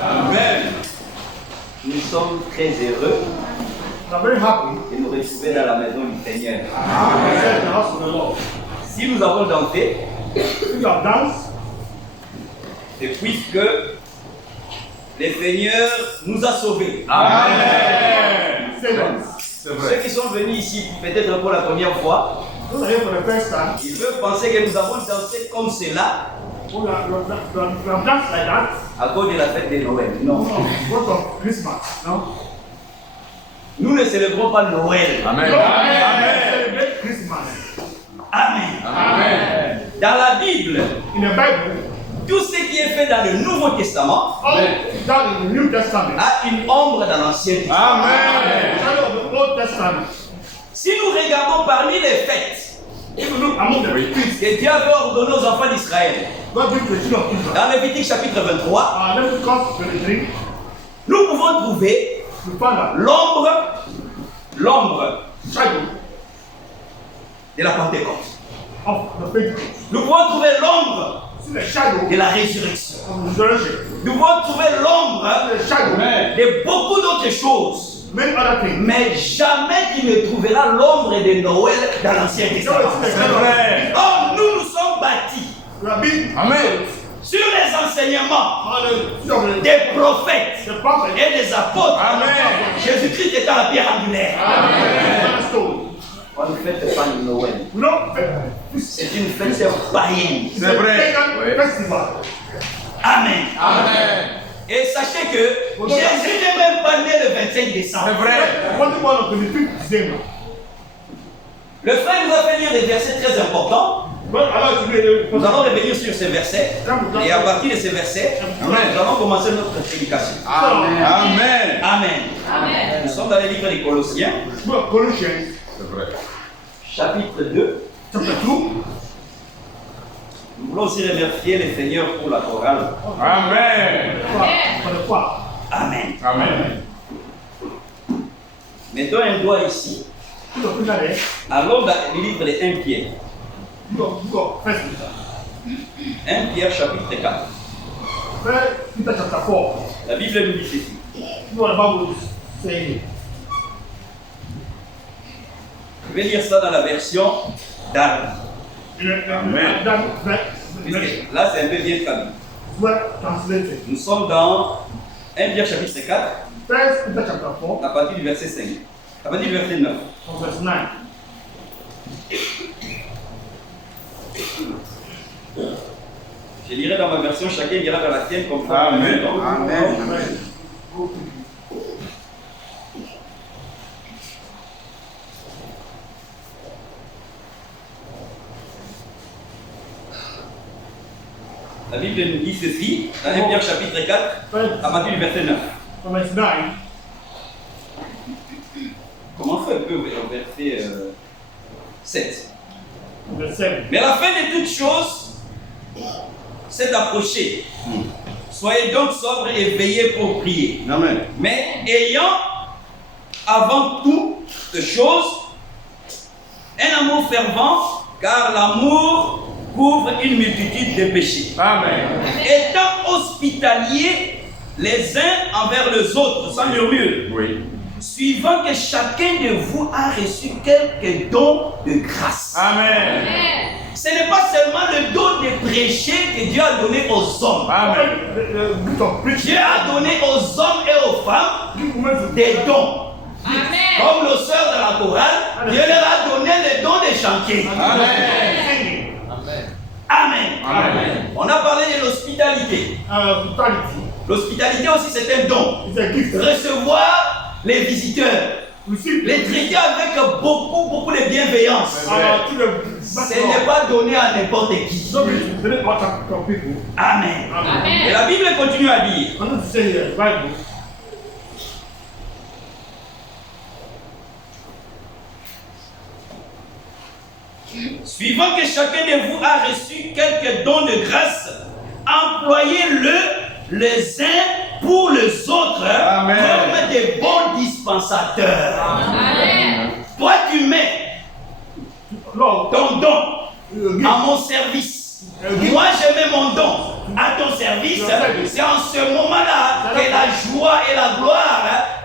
Amen. Nous sommes très heureux de nous retrouver dans la maison du Seigneur. Si nous avons dansé, c'est puisque le Seigneur nous a sauvés. Amen. C'est vrai. Ceux qui sont venus ici, peut-être pour la première fois, ils peuvent penser que nous avons dansé comme cela à cause de la fête de Noël. Non. Nous ne célébrons pas Noël. Amen. Amen. Amen. Dans la Bible, tout ce qui est fait dans le Nouveau Testament a une ombre dans l'Ancien Testament. Amen. Si nous regardons parmi les fêtes que Dieu avait ordonné aux enfants d'Israël, dans Lévitique chapitre 23, nous pouvons trouver l'ombre de la Pentecôte. Nous pouvons trouver l'ombre de la résurrection. Nous pouvons trouver l'ombre de beaucoup d'autres choses. Mais jamais tu ne trouveras l'ombre de Noël dans l'Ancien Testament. Or, nous sommes bâtis sur les enseignements des prophètes et des apôtres. Jésus-Christ étant la pierre angulaire. On ne fête pas Noël. C'est une fête païenne. C'est vrai. Amen. Et sachez que Jésus n'est même pas né le 25 décembre. C'est vrai. Le frère nous a fait lire des versets très importants. Nous allons revenir sur ces versets. Et à partir de ces versets, nous allons commencer notre prédication. Amen. Amen. Nous sommes dans le livre des Colossiens. C'est vrai. Chapitre 2. Nous voulons aussi remercier le Seigneur pour la chorale. Amen. Amen. Mettons un doigt ici. Allons dans le livre de 1 Pierre. 1 Pierre chapitre 4. La Bible nous dit ceci. Je vais lire ça dans la version d'Arles. Là, c'est un peu bien traduit. Nous sommes dans 1 Pierre chapitre 4, à partir du verset 5. À partir du verset 9. Je lirai dans ma version, chacun lira dans la sienne comme ça. Amen. La Bible nous dit ceci, dans 1 Pierre chapitre 4, à partir du verset 9. Commençons un peu au verset 7. Mais la fin de toutes choses s'est approchée. Soyez donc sobres et veillez pour prier. Amen. Mais ayant avant toutes choses un amour fervent, car l'amour couvre une multitude de péchés. Amen. Étant hospitaliers les uns envers les autres, sans murmure. Oui. Suivant que chacun de vous a reçu quelques dons de grâce. Amen. Ce n'est pas seulement le don de prêcher que Dieu a donné aux hommes. Amen. Dieu a donné aux hommes et aux femmes des dons. Amen. Comme nos sœurs de la chorale, Dieu leur a donné le don de chanter. Amen. On a parlé de l'hospitalité. L'hospitalité aussi, c'est un don. Recevoir les visiteurs. Les traiter avec beaucoup de bienveillance. Ce n'est pas donné à n'importe qui. Amen. Et la Bible continue à dire. Suivant que chacun de vous a reçu quelques dons de grâce, employez-le les uns pour les autres comme des bons dispensateurs. Amen. Toi, tu mets ton don à mon service. Moi, je mets mon don à ton service. C'est en ce moment-là que la joie et la gloire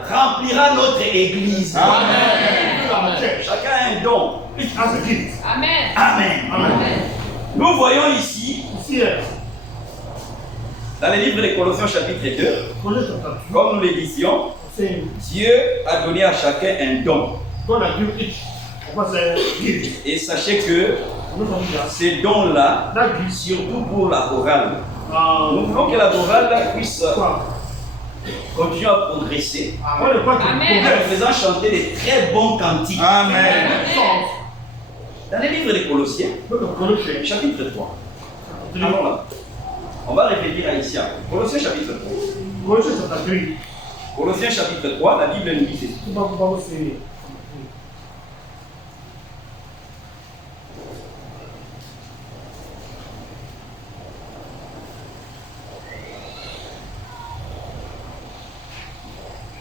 remplira notre église. Amen. Chacun a un don. Amen. Amen. Amen. Nous voyons ici, dans le livre de Colossiens chapitre 2, comme nous le disions, Dieu a donné à chacun un don. Et sachez que ces dons-là, surtout pour la chorale, nous voulons que la chorale puisse continuer à progresser en faisant chanter des très bons cantiques. Amen. Dans le livre de Colossiens, chapitre 3, alors là, on va répéter là ici. Colossiens chapitre 3. Colossiens chapitre 3, la Bible nous dit ceci.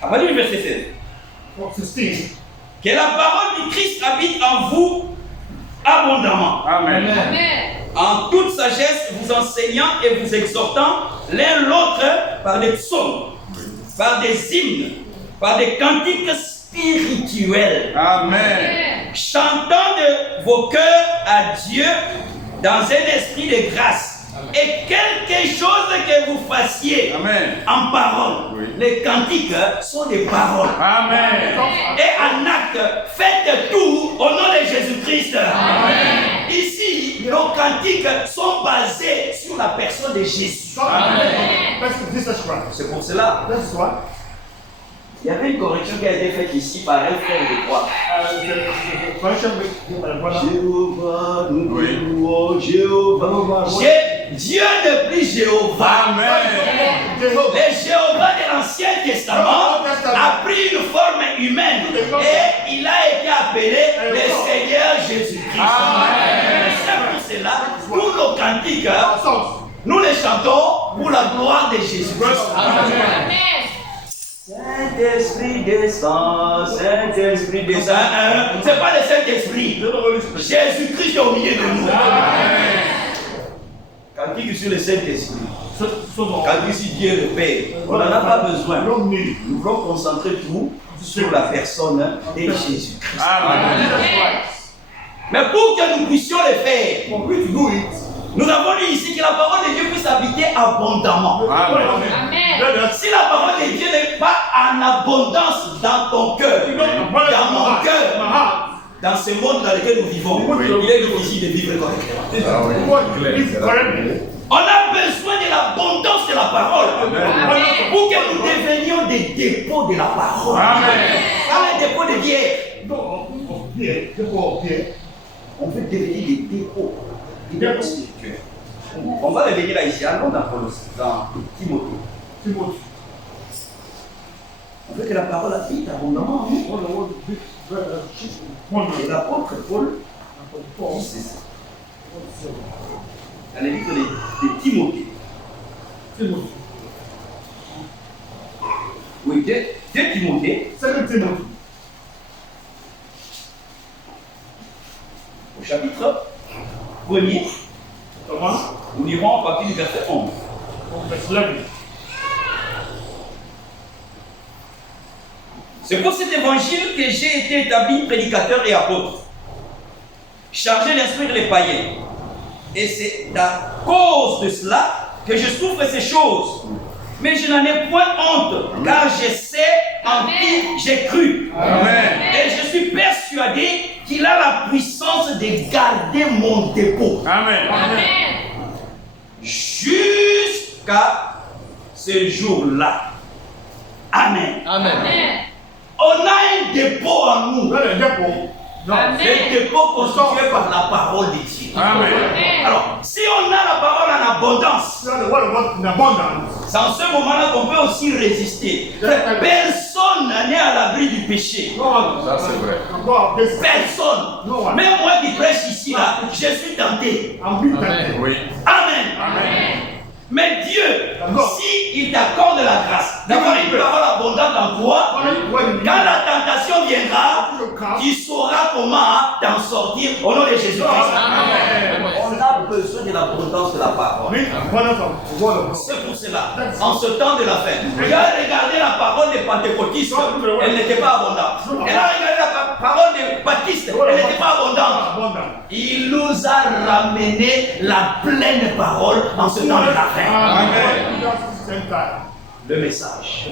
À partir du verset 16. Que la parole du Christ habite en vous abondamment. Amen. En toute sagesse, vous enseignant et vous exhortant l'un l'autre par des psaumes, par des hymnes, par des cantiques spirituels. Amen. Chantant de vos cœurs à Dieu dans un esprit de grâce. Et quelque chose que vous fassiez en parole, les cantiques sont des paroles. Amen. Et en acte, faites tout au nom de Jésus-Christ. Amen. Ici, nos cantiques sont basés sur la personne de Jésus. Amen. C'est pour cela. Il y avait une correction qui a été faite ici par un frère de croix. Jéhovah, nous louons Jéhovah. Dieu n'est plus Jéhovah. Amen. Le Jéhovah de l'Ancien Testament a pris une forme humaine et il a été appelé le Seigneur Jésus-Christ. C'est pour cela, tous nos cantiques, nous les chantons pour la gloire de Jésus-Christ. Amen. Saint-Esprit descend, Saint-Esprit descend. C'est pas le Saint-Esprit. Jésus-Christ est au milieu de nous. Cantique sur le Saint-Esprit. Cantique sur Dieu le Père. On n'en a pas besoin. Nous voulons concentrer tout sur la personne de Jésus-Christ. Mais pour que nous puissions le faire, nous avons lu ici que la parole de Dieu puisse habiter abondamment. Amen. Si la parole de Dieu n'est pas en abondance dans ton cœur, dans mon cœur, dans ce monde dans lequel nous vivons, il est difficile de vivre correctement. On a besoin de l'abondance de la parole pour que nous devenions des dépôts de la parole. Pas les dépôts de bière. On veut devenir des dépôts. On va revenir là ici, allons dans Timothée. On veut que la parole habite abondamment. Et l'apôtre Paul dit ceci. Dans le livre de Timothée. Oui, de Timothée. Au chapitre 1er, nous lirons à partir du verset 11. C'est pour cet évangile que j'ai été établi prédicateur et apôtre, chargé d'instruire les païens. Et c'est à cause de cela que je souffre ces choses. Mais je n'en ai point honte, car je sais en qui j'ai cru. Amen. Et je suis persuadé qu'il a la puissance de garder mon dépôt. Amen. Amen. Jusqu'à ce jour-là. Amen. Amen. Amen. On a un dépôt en nous. Un dépôt constitué par la parole de Dieu. Amen. Alors, si on a la parole en abondance, c'est en ce moment-là qu'on peut aussi résister. Personne n'est à l'abri du péché. Ça, c'est vrai. Personne. Même moi qui prêche ici, là, je suis tenté. Amen. Oui. Amen. Amen. Mais Dieu, s'il t'accorde la grâce d'avoir une parole abondante en toi, quand la tentation viendra, tu sauras comment t'en sortir au nom de Jésus-Christ. On a besoin de l'abondance de la parole. C'est pour cela, en ce temps de la fin, tu as regardé la parole des pentecôtistes, elle n'était pas abondante. Elle a regardé la parole des baptistes, elle n'était pas abondante. Il nous a ramené la pleine parole en ce temps de la fin. Amen. Le message.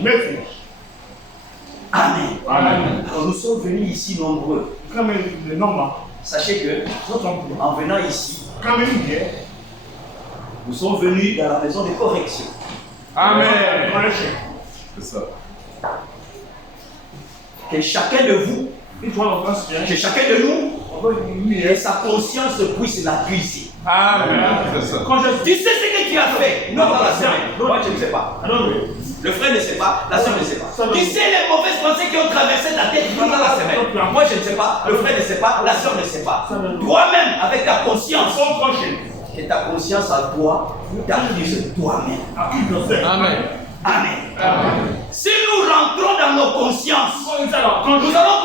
Amen. Alors nous sommes venus ici nombreux. Sachez que en venant ici, nous sommes venus dans la maison de correction. Amen. C'est ça. Que chacun de vous, que chacun de nous, que sa conscience puisse l'accuser. Amen. C'est ça. Tu sais ce que tu as fait? Non, la sœur. Moi, je ne sais pas. Le frère ne sait pas, la sœur ne sait pas. Tu sais les mauvaises pensées qui ont traversé ta tête pendant la semaine. Moi, je ne sais pas, le frère ne sait pas, la sœur ne sait pas. Toi-même, avec ta conscience, que ta conscience à toi, t'accuse toi-même. Amen. Amen. Si nous rentrons dans nos consciences, nous allons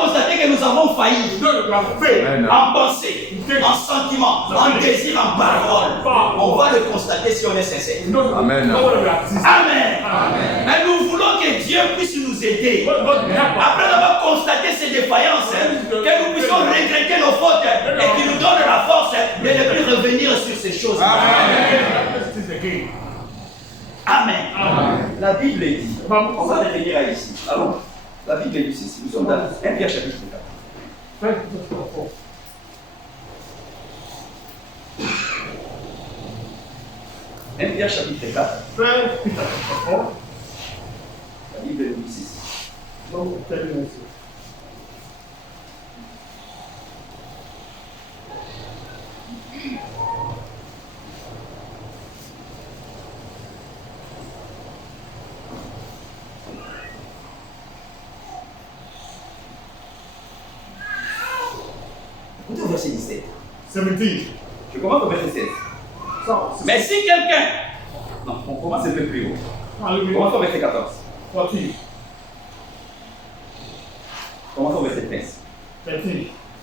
constater que nous avons failli en pensée, en sentiment, en désir, en parole. On va le constater si on est sincère. Amen. Amen. Mais nous voulons que Dieu puisse nous aider. Après avoir constaté ces défaillances, que nous puissions regretter nos fautes et qu'il nous donne la force de ne plus revenir sur ces choses. Amen. La Bible dit, on va revenir à ici. Alors, la Bible dit ceci. Nous sommes dans 1 Pierre chapitre 4. 1 Pierre chapitre 4. La Bible dit ceci. Écoutez au verset 17. Je commence au verset 16. Mais si quelqu'un... Non, on commence un peu plus haut. On commence au verset 14. Commence au verset 13.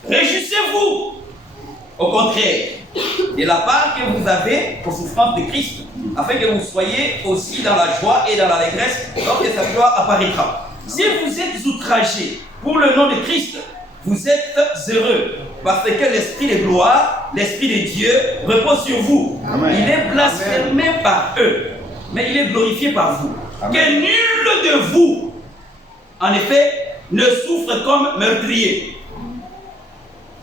Réjouissez-vous, au contraire, de la part que vous avez aux souffrances de Christ, afin que vous soyez aussi dans la joie et dans l'allégresse lorsque sa gloire apparaîtra. Si vous êtes outragés pour le nom de Christ, vous êtes heureux, parce que l'esprit de gloire, l'esprit de Dieu repose sur vous. Amen. Il est blasphémé par eux, mais il est glorifié par vous. Amen. Que nul de vous, en effet, ne souffre comme meurtrier,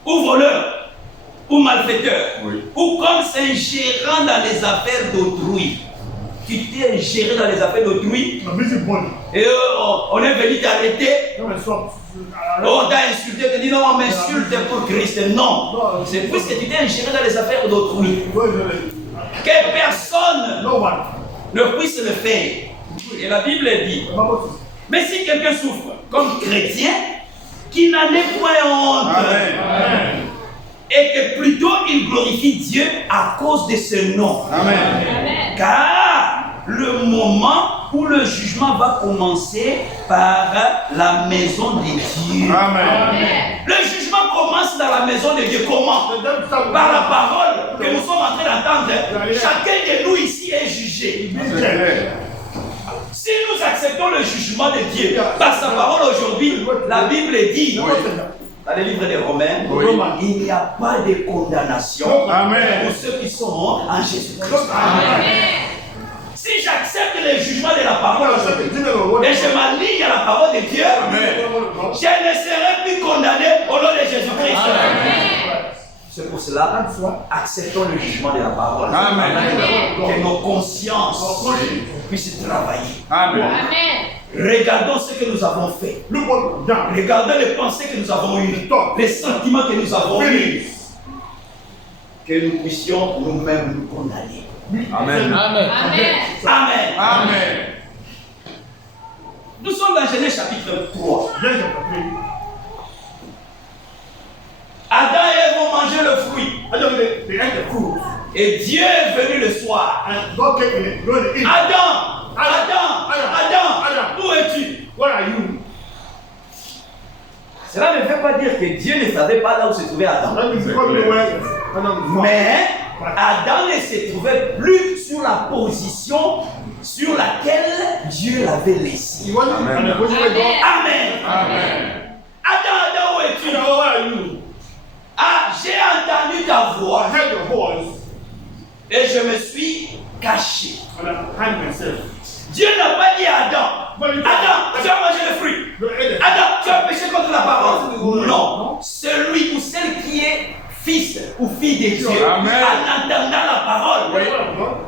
ou voleur, ou malfaiteur, ou comme s'ingérant dans les affaires d'autrui. Tu t'es ingéré dans les affaires d'autrui et on est venu t'arrêter. On t'a insulté, tu te dis non, on m'insulte pour Christ. Non, c'est puisque tu t'es ingéré dans les affaires d'autrui. Que personne ne puisse le faire. Et la Bible dit, mais si quelqu'un souffre comme chrétien, qu'il n'en ait point honte. Amen. Et que plutôt il glorifie Dieu à cause de ce nom. Amen. Car le moment où le jugement va commencer par la maison de Dieu. Amen. Le jugement commence dans la maison de Dieu. Comment? Par la parole que nous sommes en train d'entendre. Chacun de nous ici est jugé. Si nous acceptons le jugement de Dieu par sa parole aujourd'hui, la Bible dit, dans le livre des Romains, il n'y a pas de condamnation pour ceux qui sont en Jésus-Christ. Si j'accepte le jugement de la parole et je m'aligne à la parole de Dieu, je ne serai plus condamné au nom de Jésus-Christ. C'est pour cela, acceptons le jugement de la parole. Amen. Que nos consciences puissent travailler. Amen. Regardons ce que nous avons fait. Regardons les pensées que nous avons eues, les sentiments que nous avons eus. Que nous puissions nous-mêmes nous condamner. Amen. Amen. Amen. Amen. Nous sommes dans Genèse chapitre 3. Adam et Ève ont mangé le fruit. Et Dieu est venu le soir. And God came in the evening. Adam, où es-tu? Where are you? Cela ne veut pas dire que Dieu ne savait pas là où se trouvait Adam. That means God knew where Adam was. Mais Adam ne se trouvait plus sur la position sur laquelle Dieu l'avait laissé. He wasn't in the position where God. Amen. Amen. Adam, où es-tu? Adam, where are you? Ah, j'ai entendu ta voix I heard your voice et je me suis caché. and I hid myself. Dieu n'a pas dit à Adam, Adam, tu as mangé le fruit. Adam, tu as péché contre la parole. Non, celui ou celle qui est fils ou fille de Dieu, en entendant la parole,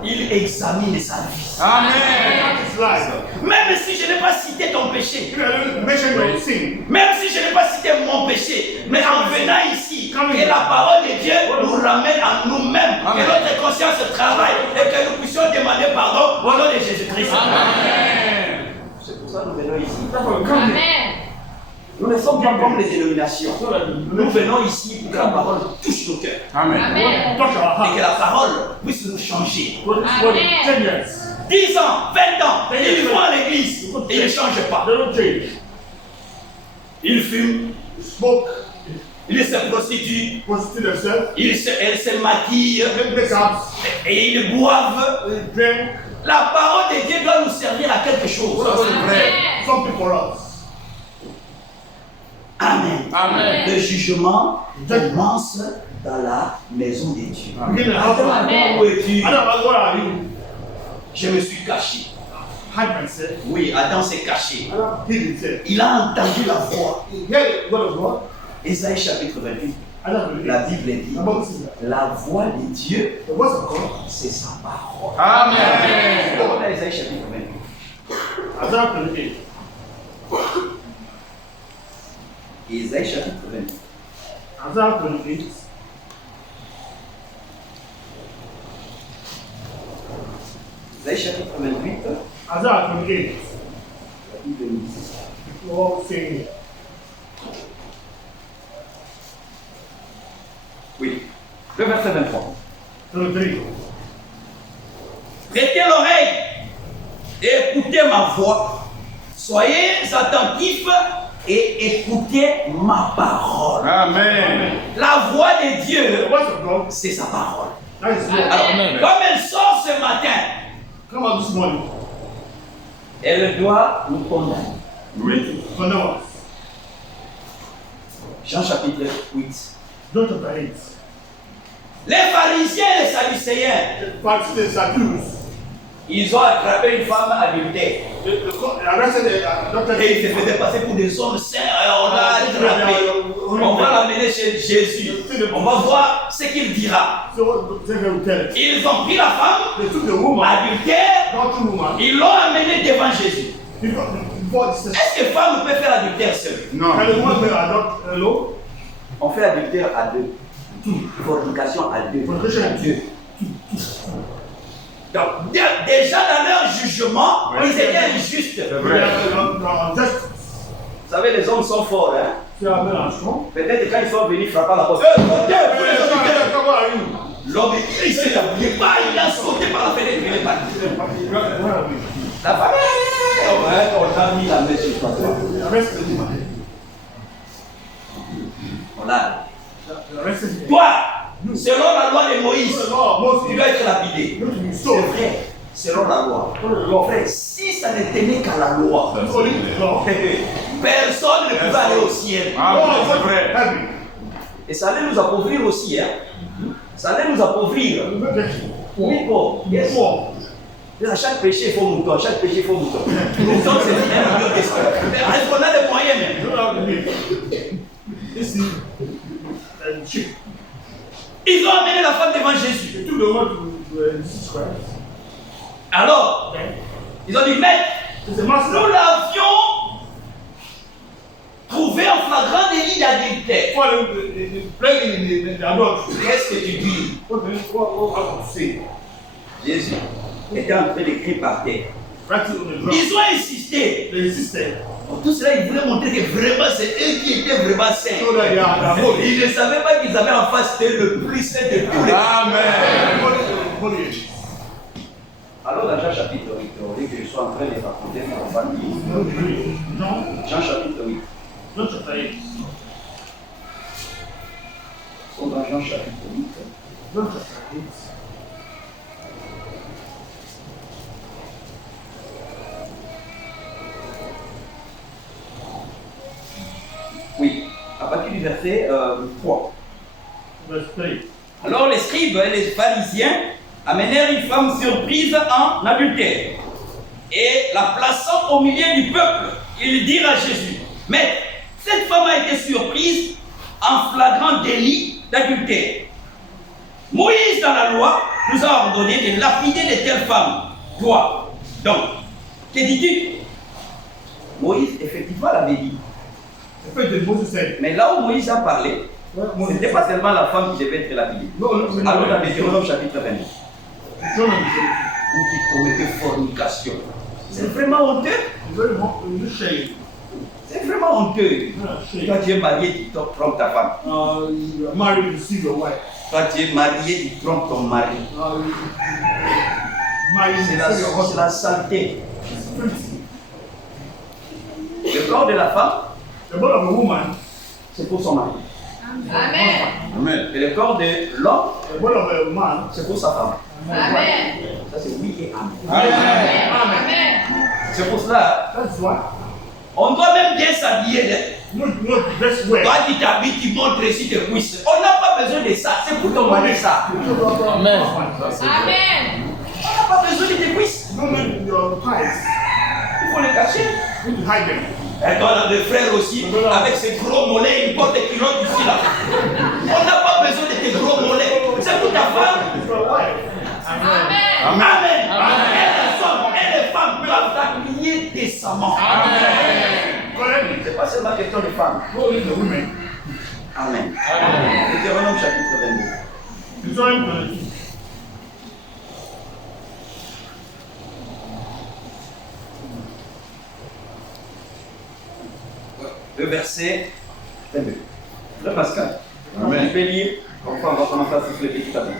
il examine sa vie. Amen. That is life. Même si je n'ai pas cité ton péché, Mention your sin. même si je n'ai pas cité mon péché, mais en venant ici, que la parole de Dieu nous ramène à nous-mêmes, que notre conscience travaille et que nous puissions demander pardon au nom de Jésus-Christ. Amen. C'est pour ça que nous venons ici. Amen. Nous ne sommes pas comme les dénominations. Nous venons ici pour que la parole touche nos cœurs. Amen. Amen. Touch our Et que heart. la parole puisse nous changer. Amen. 10 years. 10 ans, 20 ans, ils vont à l'église et ils ne changent pas. They don't change. Ils fument, Smoke. ils se prostituent, Prostitute themselves. elles se maquillent Make make-ups. et ils boivent. They drink. La parole de Dieu doit nous servir à quelque chose. Amen. Something for us. Amen. Amen. Le jugement commence dans la maison de Dieu. Begin the house of God. Adam, où es-tu? Adam, where are you? Je me suis caché. Hide myself. Oui, Adam s'est caché. Adam hid himself. Il a entendu la voix. He heard the word of God. Ésaïe chapitre 28. Adam La believed. Bible dit, About this is that. la voix de Dieu, The words of God. c'est sa parole. Amen. On a Ésaïe chapitre 28. Adam believed. Ésaïe chapitre 28. Adam believed. Ésaïe chapitre 28. Adam believed. La Bible nous dit, All saying. oui, le verset 23. 23. Prêtez l'oreille et écoutez ma voix. Soyez attentifs et écoutez ma parole. Amen. La voix de Dieu, The words of God. c'est sa parole. That is God. Alors, comme elle sort ce matin, Come out this morning. elle doit nous condamner. Oui. Condemn us. Jean chapitre 8. John chapter 8. Les pharisiens et les sadducéens, The Pharisees accused. ils ont attrapé une femme adultère. They arrested the doctor. Et ils se faisaient passer pour des hommes saints. On l'a attrapé. On va l'amener chez Jésus. On va voir ce qu'il dira. So they will tell it. Ils ont pris la femme They took the woman, adultère, not two woman. ils l'ont amenée devant Jésus. Before this. Est-ce que femme peut faire adultère seule? Can the woman be adult alone? On fait adultère à deux. Fornication à deux. Fornication à deux. Donc, déjà dans leur jugement, Oui. ils étaient injustes. Just. Vous savez, les hommes sont forts. Hein? C'est la même strong. Peut-être quand ils sont venus frapper à la porte. L'homme, il s'est appuyé pas, il a sauté par la fenêtre, il est parti. La femme, on a mis la main sur toi. On a. Toi, selon la loi de Moïse, tu dois être lapidé. C'est vrai, selon la loi. Frère, si ça ne tenait qu'à la loi, personne ne pouvait aller au ciel. C'est vrai. Et ça allait nous appauvrir aussi. Hein? Ça allait nous appauvrir. Oui, bon. Yes. À chaque péché, il faut mouton. À chaque péché, il faut mouton. Nous sommes c'est 1 million d'esclaves. Est-ce qu'on a des moyens même? Ils ont amené la femme devant Jésus. Alors, ils ont dit, maître, nous l'avions trouvé en flagrant délit d'adultère. Qu'est-ce que tu dis? Jésus était en train d'écrire par terre. Ils ont insisté. Tout cela, ils voulaient montrer que vraiment c'est eux qui étaient vraiment saints. So that they are holy. Ils ne savaient pas qu'ils avaient en face d'eux le plus saint de tous les. Holy. Alors dans Jean chapitre 8, au lieu que je sois en train de raconter ma famille, Jean chapitre 8. John chapter 8. Sont dans Jean chapitre 8. John chapter 8. Oui, à partir du verset 3. Verse 3. Alors les scribes et les pharisiens amenèrent une femme surprise en adultère. Et la plaçant au milieu du peuple, ils dirent à Jésus, Maître, cette femme a été surprise en flagrant délit d'adultère. Moïse, dans la loi, nous a ordonné de lapider de telles femmes. Toi, donc, que dis-tu? Moïse, effectivement, l'avait dit. The faith that Moses said. Mais là où Moïse a parlé, ce n'était pas seulement la femme qui devait être lapidée. Alors, dans Deutéronome chapitre 22, John vous qui commettez fornication. C'est vraiment honteux. C'est vraiment honteux. Quand tu es marié, tu trompes ta femme. You are married, you see your wife. Quand tu es marié, tu trompes ton mari. Married, you C'est see your husband. la saleté. Le corps de la femme, The body of a woman, c'est pour son mari. Amen. Et le corps de l'homme, the body of a man, c'est pour sa femme. Amen. Ça, c'est oui et amen. Amen. C'est pour cela, that's why. on doit même bien s'habiller. Not the best way. Toi qui t'habilles, tu montres ici tes cuisses. On n'a pas besoin de ça. C'est pour ton mari ça. Amen. On n'a pas besoin de tes cuisses. Don't need your thighs. Il faut les cacher. You need to hide them. Et toi, on a des frères aussi, avec ces gros mollets, ils portent des culottes ici là. On n'a pas besoin de tes gros mollets. C'est pour ta femme. It's your wife. Amen. Amen. Et les hommes et les femmes doivent t'habiller décemment. Correctly. C'est pas seulement question de femmes. Go in the women. Amen. Deutéronome chapitre 22. Deuteronomy 22. Le verset 22. Frère Pascal. Amen. Je vais lire. Enfin, on va commencer à souffler petit à petit.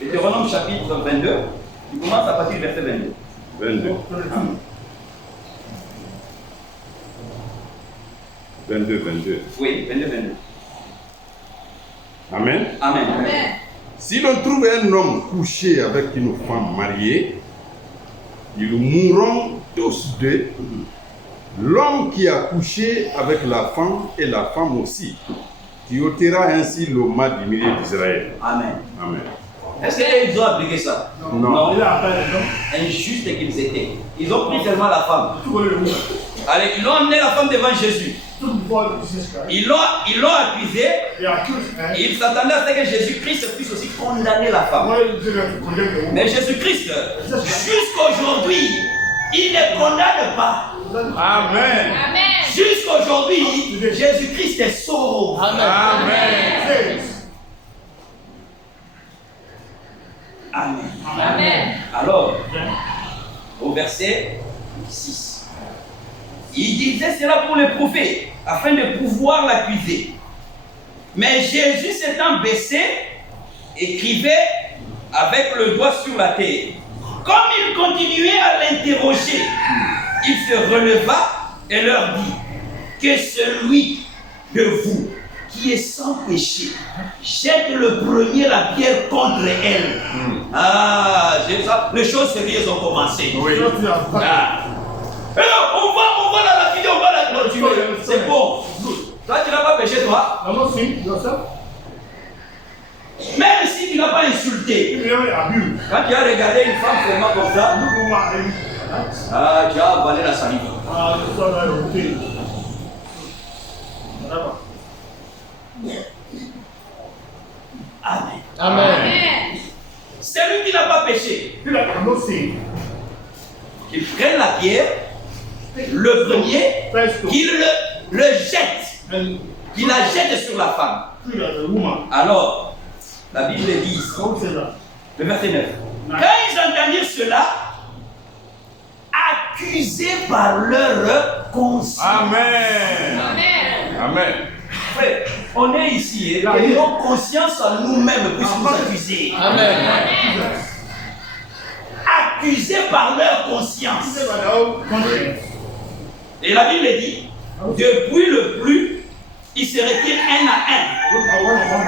Deutéronome chapitre 22. Il commence à partir du verset 22. 22. 22, 22. Oui, 22, 22. Amen. Amen. Amen. Si l'on trouve un homme couché avec une femme mariée, ils mourront tous deux. L'homme qui a couché avec la femme et la femme aussi, qui ôtera ainsi le mal du milieu d'Israël. Amen. Amen. Est-ce qu'ils ont appliqué ça? Non. Il a appelé les hommes. Injustes qu'ils étaient. Ils ont pris seulement la femme. Took away the woman. Allez, ils l'ont amené la femme devant Jésus. Took before Jesus Christ. Ils l'ont accusé. They accused her. Et ils s'attendaient à ce que Jésus-Christ puisse aussi condamner la femme. Why did they condemn the woman? Mais Jésus-Christ, jusqu'aujourd'hui, il ne condamne pas. Amen. Amen. Jusqu'aujourd'hui, Jésus-Christ est sauve. Amen. Says, Amen. Amen. Alors, au verset 6, il disait cela pour le prophète, afin de pouvoir l'accuser. Mais Jésus s'étant baissé, écrivait avec le doigt sur la terre. Comme il continuait à l'interroger, il se releva et leur dit, que celui de vous qui est sans péché jette le premier la pierre contre elle. Ah, j'ai ça. Les choses sérieuses ont commencé. Oui. not to have Ah. Alors, on va la lapider, on va la tuer. C'est bon. Toi, tu n'as pas péché, toi. I'm not saying yourself. Même si tu n'as pas insulté. If you never abuse, Quand tu as regardé une femme vraiment comme ça, look woman and ah, tu as avalé la salive. it's all right, okay. Whatever. Amen. Amen. Celui qui n'a pas péché, Feel like I'm not saying. qu'il prenne la pierre, le premier, First to qu'il le jette, and qu'il la jette sur la femme. feel like a woman. Alors, la Bible dit, Don't say that. le verset 9. Quand ils entendirent cela, accusés par leur conscience. Amen. Amen. Amen. Frère, on est ici et nous avons conscience en nous-mêmes puisque nous accusés. Amen. Accusés par leur conscience. Et la Bible dit, depuis le plus, il se retire un à un.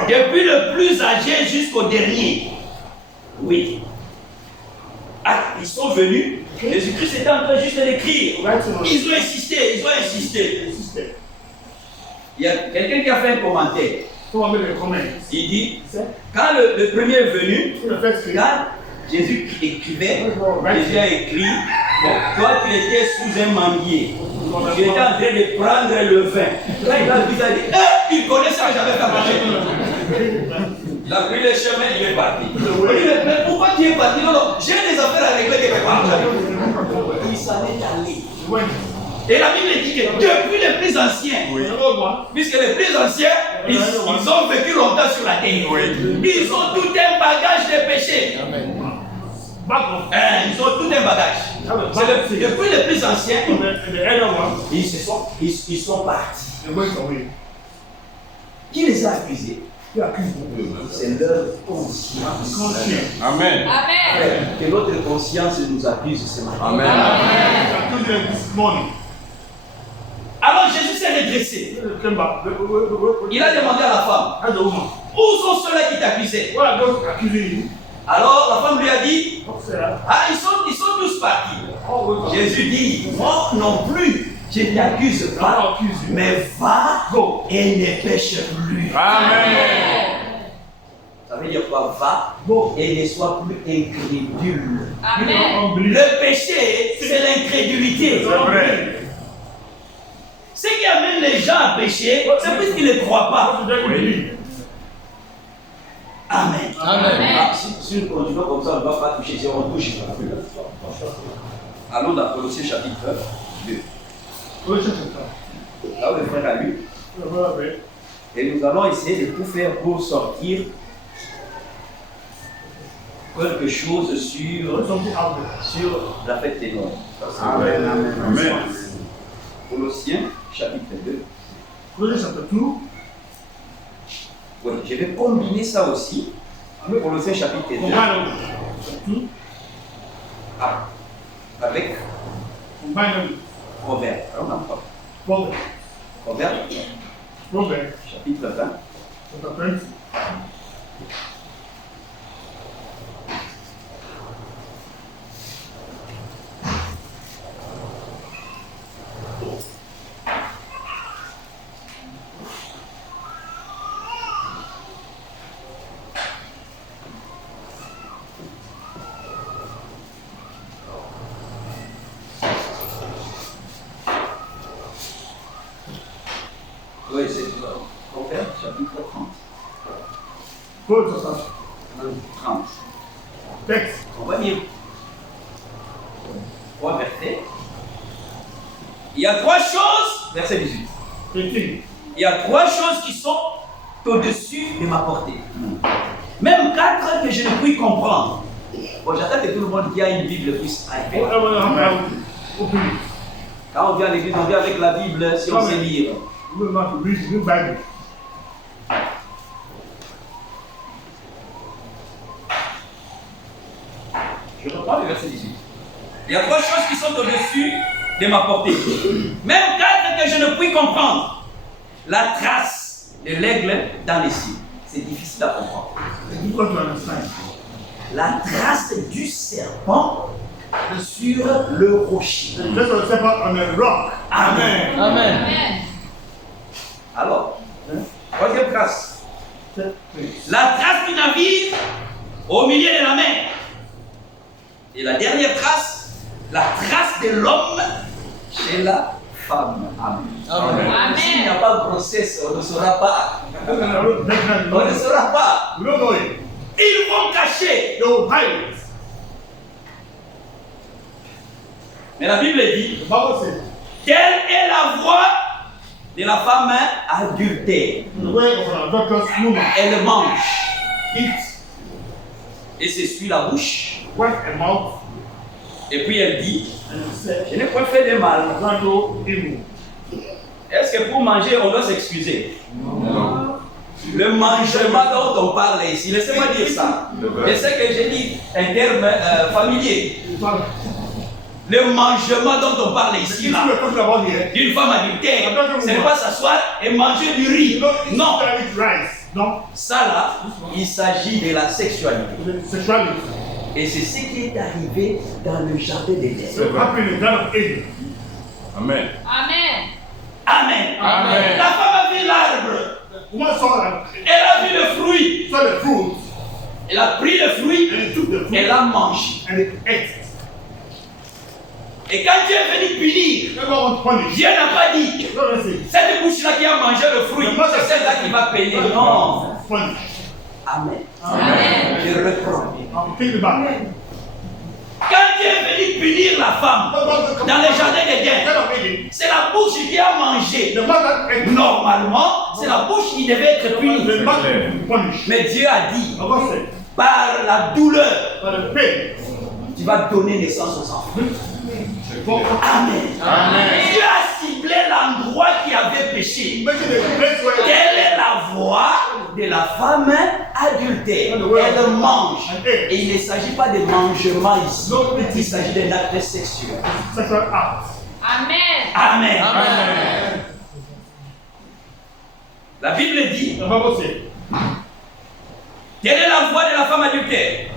Depuis le plus âgé jusqu'au dernier. Oui. Ah, ils sont venus. Jésus-Christ était en train juste d'écrire. Ils ont insisté, ils ont insisté. Il y a quelqu'un qui a fait un commentaire. Il dit, quand le premier est venu, quand Jésus écrivait, Jésus a écrit, bon, toi tu étais sous un manguier. Tu étais en train de prendre le vin. Quand il a vu ça, il dit, il connaît ça, j'avais fait marcher. Il a pris le chemin, il est parti. Il dit, mais pourquoi tu es parti? Non, non, j'ai des affaires à régler quelque part. Il s'en est allé. Et la Bible dit que depuis les plus anciens, puisque les plus anciens, ils ont vécu longtemps sur la terre. Ils ont tout un bagage de péché. Ils ont tout un bagage. Depuis les plus anciens, ils sont partis. Qui les a accusés? C'est leur conscience. Amen. Amen. Que notre conscience nous accuse ce matin. Amen. Alors Jésus s'est redressé. Il a demandé à la femme, où sont ceux-là qui t'accusaient? Alors la femme lui a dit, ils sont tous partis. Jésus dit, moi non plus, je ne t'accuse pas, mais va et ne pêche plus. Amen. Ça veut dire quoi? Va et ne sois plus incrédule. Amen. Le péché, c'est l'incrédulité. C'est vrai. Ce qui amène les gens à pécher, c'est parce qu'ils ne croient pas. Amen. Amen. Si nous continuons comme ça, on ne va pas toucher. Si on touche, on ne va plus. Allons dans Colossiens chapitre 2. Là où le frère a lu. Et nous allons essayer de tout faire pour sortir quelque chose sur la fête des Noirs. Amen. Amen. Colossiens chapitre 2. Oui, je vais combiner ça aussi. Colossiens chapitre 2. Avec Proverbe. Proverbe chapitre 20. Oui, c'est Proverbe chapitre 30. 30. Texte. On va lire 3 versets. Il y a 3 choses, verset 18. Il y a 3 choses qui sont au-dessus de ma portée. Même 4 que je ne puis comprendre. Bon, j'attends que tout le monde qui a une Bible puisse arriver. Quand on vient à l'église, on vient avec la Bible si on sait lire. Je reprends le verset 18. Il y a 3 choses qui sont au-dessus de ma portée. Même 4 que je ne puis comprendre. La trace de l'aigle dans les cieux. C'est difficile à comprendre. La trace du serpent sur le rocher. Amen. Amen. Alors, 3e trace. La trace du navire au milieu de la mer. Et la dernière trace, la trace de l'homme chez la femme. Amen. Amen. S'il n'y a pas de grossesse, on ne saura pas. On ne saura pas. Ils vont cacher. Mais la Bible dit, quelle est la voix de la femme adultère? Elle mange et s'essuie la bouche. Et puis elle dit, Je n'ai point fait de mal. Est-ce que pour manger, on doit s'excuser? Non. Le mangement dont on parle ici, laissez-moi dire ça. Je sais que j'ai dit un terme familier. Le mangement dont on parle ici, là, d'une femme adultère, ce n'est pas s'asseoir et manger du riz. Non. Ça là, il s'agit de la sexualité. Et c'est ce qui est arrivé dans le jardin d'Éden. Amen. Amen. Amen. Amen. La femme a vu l'arbre. Elle a vu le fruit. Elle a pris le fruit. Elle l'a mangé. Et quand Dieu est venu punir, Dieu n'a pas dit cette bouche-là qui a mangé le fruit, c'est celle-là qui va payer. Non. Amen. Amen. Je reprends. Quand Dieu est venu punir la femme dans le jardin d'Éden, c'est la bouche qui a mangé. Normalement, c'est la bouche qui devait être punie. Mais Dieu a dit, par la douleur, tu vas donner naissance aux enfants. Amen. Dieu a ciblé l'endroit qui avait péché. Quelle est la voie de la femme adultère? Elle mange. Et il ne s'agit pas de mangement ici. Il s'agit d'un acte sexuel. Amen. Amen. La Bible dit, quelle est la voie de la femme adultère?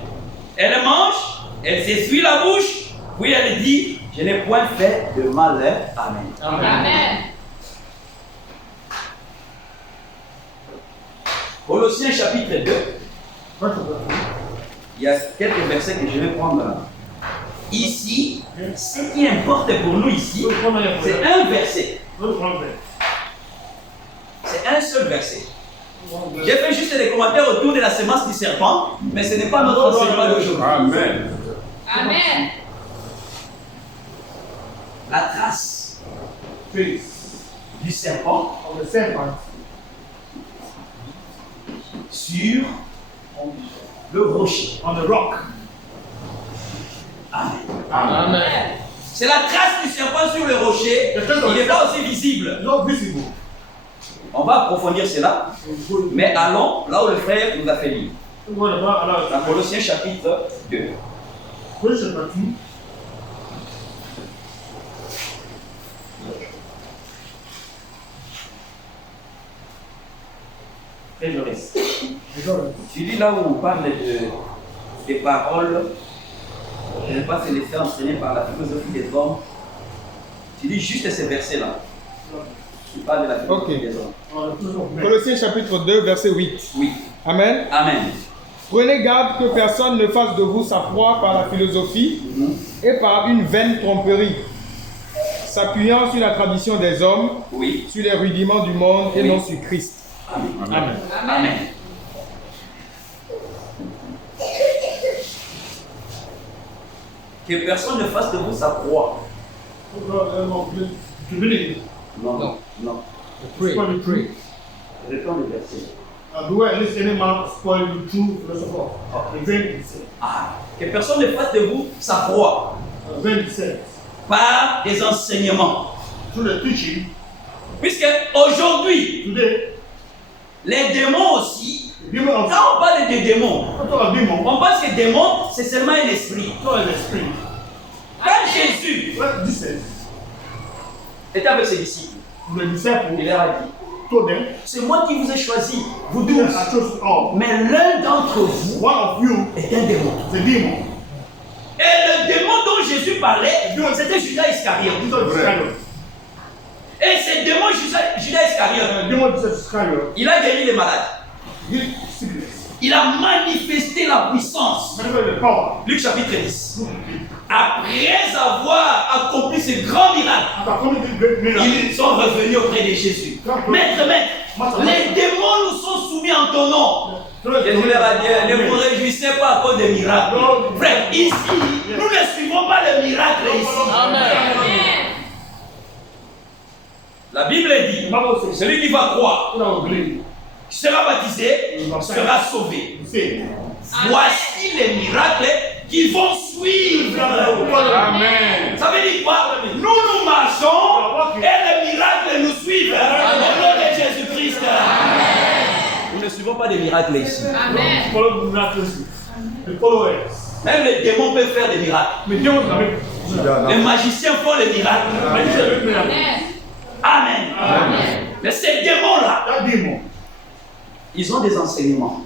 Elle mange, elle s'essuie la bouche, puis elle dit, je n'ai point fait de malheur. Amen. Amen. Colossiens chapitre 2. Il y a quelques versets que je vais prendre là. Ici, ce qui importe pour nous ici, c'est un verset. C'est un seul verset. J'ai fait juste des commentaires autour de la semence du serpent, mais ce n'est pas notre enseignement d'aujourd'hui. Amen. Amen. La trace du serpent sur le rocher. Amen. Amen. C'est la trace du serpent sur le rocher. Il n'est pas aussi visible. On va approfondir cela, mais allons là où le frère nous a fait lire. Dans Colossiens chapitre 2. Et je reste. Tu lis là où on parle des paroles, je ne vais pas se laisser entraîner par la philosophie des hommes. Tu lis juste ces versets-là. Tu parles de la philosophie des hommes. Colossiens chapitre 2, verset 8. Oui. Amen. Amen. Prenez garde que personne ne fasse de vous sa proie par la philosophie et par une vaine tromperie, s'appuyant sur la tradition des hommes, Oui. sur les rudiments du monde et Oui. non sur Christ. Amen. Amen. Amen. Que personne ne fasse de vous sa proie. Non. Non. Reprends le verset. Que personne ne fasse de vous sa proie par des enseignements. Puisque aujourd'hui, les démons aussi, quand on parle des démons, on pense que démon, c'est seulement un esprit. Quand Jésus était avec ses disciples, il leur a dit, c'est moi qui vous ai choisi, vous tous. Mais l'un d'entre vous est un démon. Et le démon dont Jésus parlait, c'était Judas Iscariote. Et ce démon Judas Iscariote, il a guéri les malades. Il a manifesté la puissance. Luc chapitre 10. Après avoir accompli ce grand miracle, ils sont revenus auprès de Jésus. Maître, les démons nous sont soumis en ton nom. Jésus leur a dit, ne vous réjouissez pas à cause des miracles. Frère, ici, nous ne suivons pas le miracle ici. Amen. La Bible dit, celui qui va croire, qui sera baptisé, sera sauvé. Voici les miracles qui vont suivre. Amen. Ça veut dire quoi? Nous marchons et les miracles nous suivent. Au nom de Jésus-Christ. Nous ne suivons pas des miracles ici. Amen. Même les démons peuvent faire des miracles. Les magiciens font les miracles. Amen. Amen. Mais ces démons-là, ils ont des enseignements.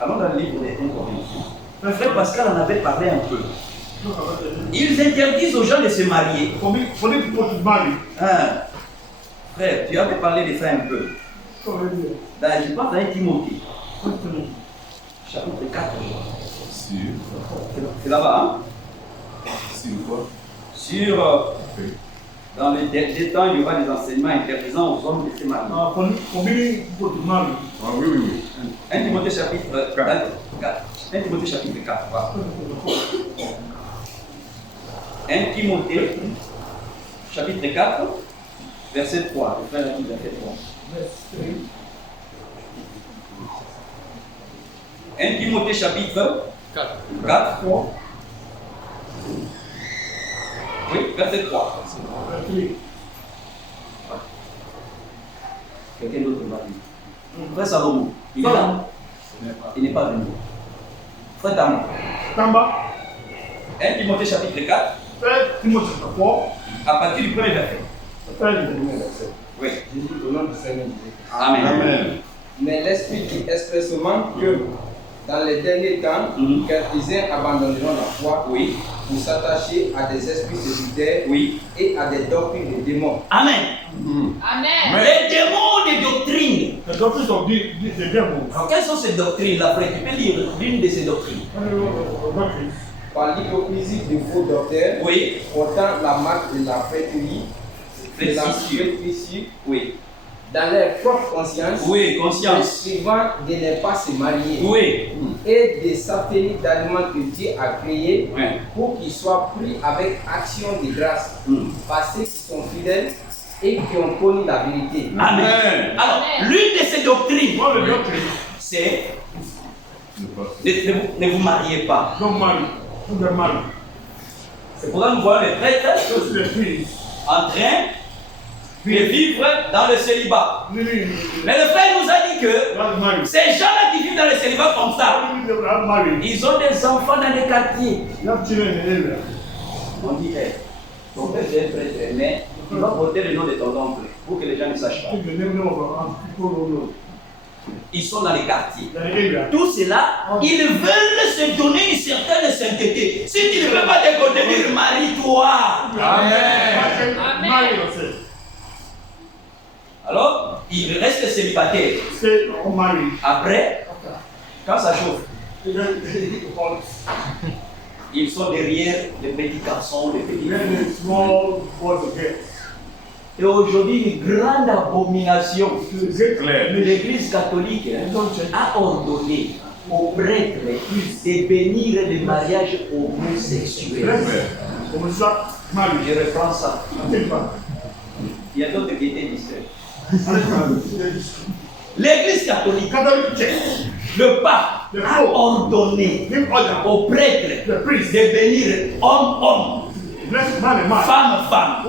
Allons dans le livre des 1 Corinthiens. Le frère Pascal en avait parlé un peu. Ils interdisent aux gens de se marier. Frère, tu avais parlé de ça un peu. Je pense dans 1 Timothée, chapitre 4. C'est là-bas, hein? Sur dans les derniers temps, il y aura des enseignements interdisant aux hommes de se marier. Oui. 1 Timothée chapitre 4. 1 Timothée chapitre 4. Voilà. 1 Timothée chapitre 4, verset 3. Le frère a dit verset 3. 1 Timothée chapitre 4. Oui, verset 3. Quelqu'un d'autre va dire. Frère Salomon, il est là. Il n'est pas venu. Frère Tamba. 1 Timothée chapitre 4. À partir du premier verset. Oui. Au nom du Seigneur. Amen. Mais l'Esprit dit expressément que dans les derniers temps, quelques-uns abandonneront la foi pour s'attacher à des esprits séducteurs et à des doctrines de démons. Amen. Amen. Les démons des doctrines. Quelles sont ces doctrines-là, frère? Tu peux lire l'une de ces doctrines. Par l'hypocrisie de faux docteurs, portant la marque de la frétitude, dans leur propre conscience, suivant de ne pas se marier, et de s'abstenir d'aliments que Dieu a créés pour qu'ils soient pris avec action de grâce par ceux qui sont fidèles et qui ont connu la vérité. Amen. Alors, l'une de ces doctrines, c'est ne vous mariez pas. C'est pourquoi nous voyons les prêtres en train de vivre dans le célibat. Mais le frère nous a dit que ces gens-là qui vivent dans le célibat comme ça, ils ont des enfants dans les quartiers. On dit, ton père est un prêtre, mais tu vas porter le nom de ton oncle pour que les gens ne sachent pas. Ils sont dans les quartiers. Tout cela, ils veulent se donner une certaine sainteté. Si tu ne peux pas te contenir, marie-toi. Amen. Alors, ils restent célibataires. Après, quand ça chauffe, ils sont derrière les petits garçons, les petits filles. Et aujourd'hui, une grande abomination. L'Église catholique a ordonné aux prêtres de bénir les mariages homosexuels. Je reprends ça. Il y a d'autres qui étaient distraits. L'Église catholique, le pape a ordonné aux prêtres de bénir homme-homme, femme-femme.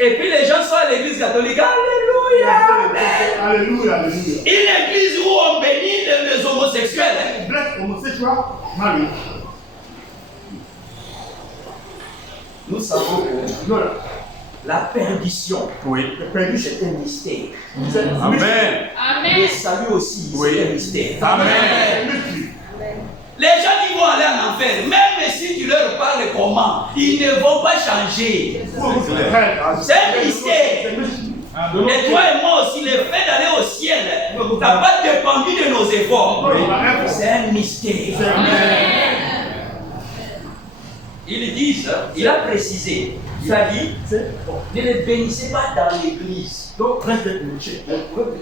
Et puis les gens sont à l'église catholique. Alléluia! Alléluia. Une église où on bénit les homosexuels. Nous savons que la perdition, c'est un mystère. Amen. Amen. Le salut aussi, c'est un mystère. Amen. Les gens qui vont aller en enfer, même si tu leur parles comment, ils ne vont pas changer. C'est un mystère. Et toi et moi aussi, le fait d'aller au ciel n'a pas dépendu de nos efforts. C'est un mystère. Ils disent, il a précisé, il a dit, ne les bénissez pas dans l'église. Donc,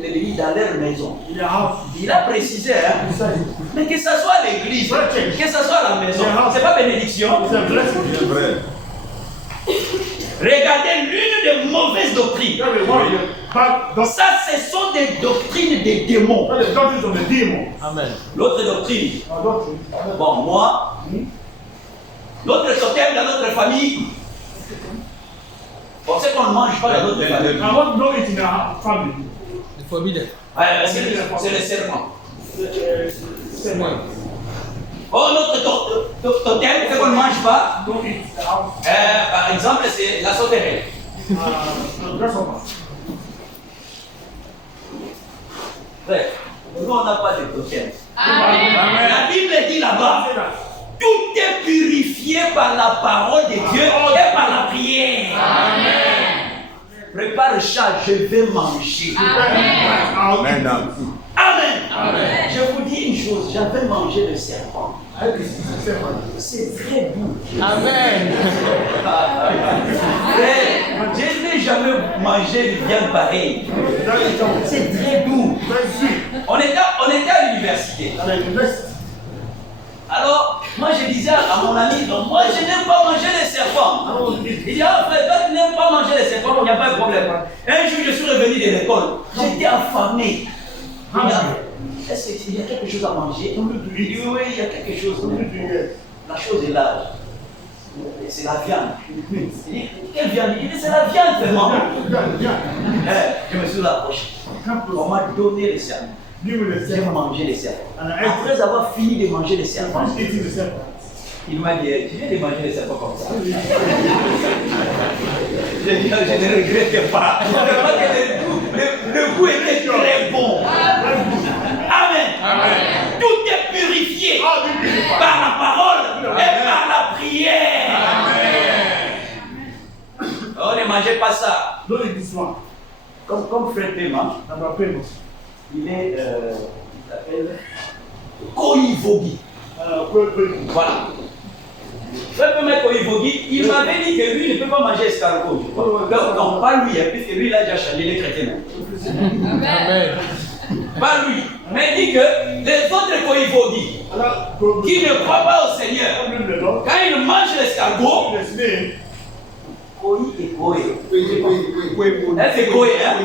les bénir dans leur maison. Il a précisé, hein, mais que ce soit à l'église, que ce soit à la maison, c'est pas bénédiction. C'est vrai. Regardez l'une des mauvaises doctrines Ça, ce sont des doctrines des démons. Amen. L'autre doctrine. Bon, moi, notre totem dans notre famille, on sait qu'on ne mange pas dans notre famille. C'est le serment. Oh, notre totem, c'est qu'on ne mange pas. Par exemple, c'est la sauterelle. Bref, nous on n'a pas de totem. La Bible dit là-bas, tout est purifié par la parole de Dieu et par la prière. Amen. Prépare le chat, je vais manger. Amen. Amen. Je vous dis une chose, j'avais mangé le serpent. C'est très doux. Amen. Je n'ai jamais mangé de viande pareille. C'est très doux. On était à l'université. Alors, moi je disais à mon ami, donc, moi je n'aime pas manger les serpents. Il dit, ah frère, toi tu n'aimes pas manger les serpents, il n'y a pas de problème. Un jour je suis revenu de l'école, j'étais affamé. Est-ce qu'il y a quelque chose à manger? Il dit, oui, il y a quelque chose. La chose est là. C'est la viande. Il dit, quelle viande? Il dit, c'est la viande vraiment. Je me suis rapproché. On m'a donné les serpents. J'ai mangé les serpents. Après avoir fini de manger les serpents, il m'a dit, tu viens de manger les serpents comme ça. J'ai dit, je ne regrette pas. Le goût était très bon. Amen. Tout est purifié par la parole et par la prière. On ne mangeait pas ça. Comme Fred Paiement. Il est, il s'appelle Koivogi. Voilà. Fred Paiement Koivogi, il m'avait dit que lui ne peut pas manger escargot. Non, pas lui, puisque lui il a déjà changé, il est chrétien. Amen. Pas lui. Mais il dit que les autres Koivogi qui ne croient pas au Seigneur, quand ils mangent l'escargot, Koi et Koé. C'est Koé, hein?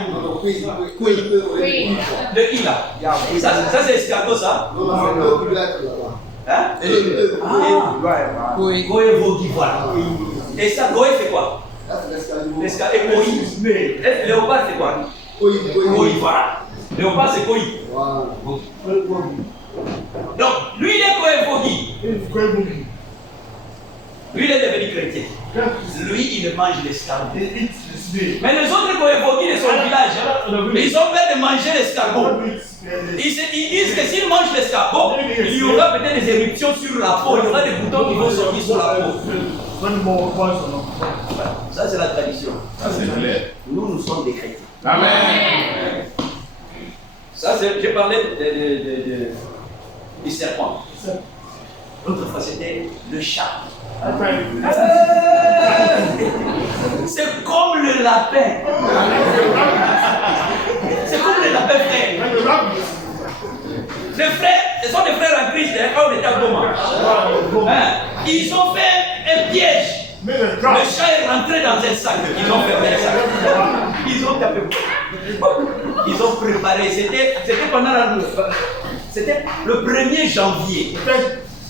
De qui là? Ça c'est escargot, ça? Hein? Koivogi, voilà. Et ça, Koé c'est quoi? L'escargot. Et Koi. Léopard c'est quoi? Koi, voilà. Léopard c'est Koi. Donc, lui il est Koivogi. Lui il est devenu chrétien. Lui il mange l'escargot. Mais les autres Koivogi de son village, ils ont peur de manger l'escargot. Ils disent que s'ils mangent l'escargot, il y aura peut-être des éruptions sur la peau, il y aura des boutons qui vont sortir sur la peau. Ça c'est la tradition. Nous sommes des chrétiens. Amen. Ça c'est, j'ai parlé du serpent. L'autre fois c'était le chat. C'est comme le lapin. C'est comme le lapin frère. Les frères, ce sont des frères en Christ, quand on était à Goma. Ils ont fait un piège. Le chat est rentré dans un sac. Ils ont fermé le sac. Ils ont tapé. Ils ont préparé. C'était pendant c'était le 1er janvier.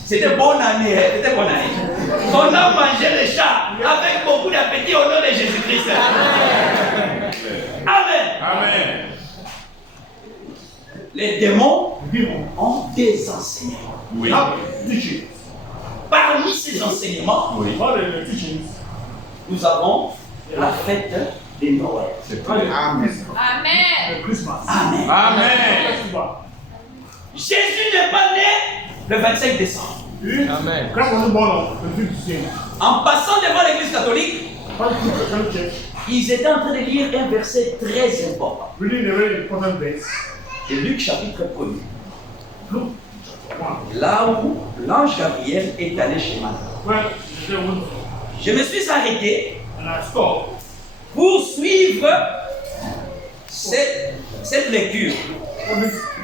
C'était bonne année, hein? C'était bonne année. On a mangé le chat avec beaucoup d'appétit au nom de Jésus-Christ. Amen. Amen. Les démons ont des enseignements. Oui. Parmi ces enseignements, nous avons la fête de Noël. Amen. Amen. Amen. Jésus n'est pas né le 25 décembre. Amen. En passant devant l'église catholique, ils étaient en train de lire un verset très important. C'est Luc chapitre 1er. Là où l'ange Gabriel est allé chez Marie. Je me suis arrêté pour suivre cette lecture.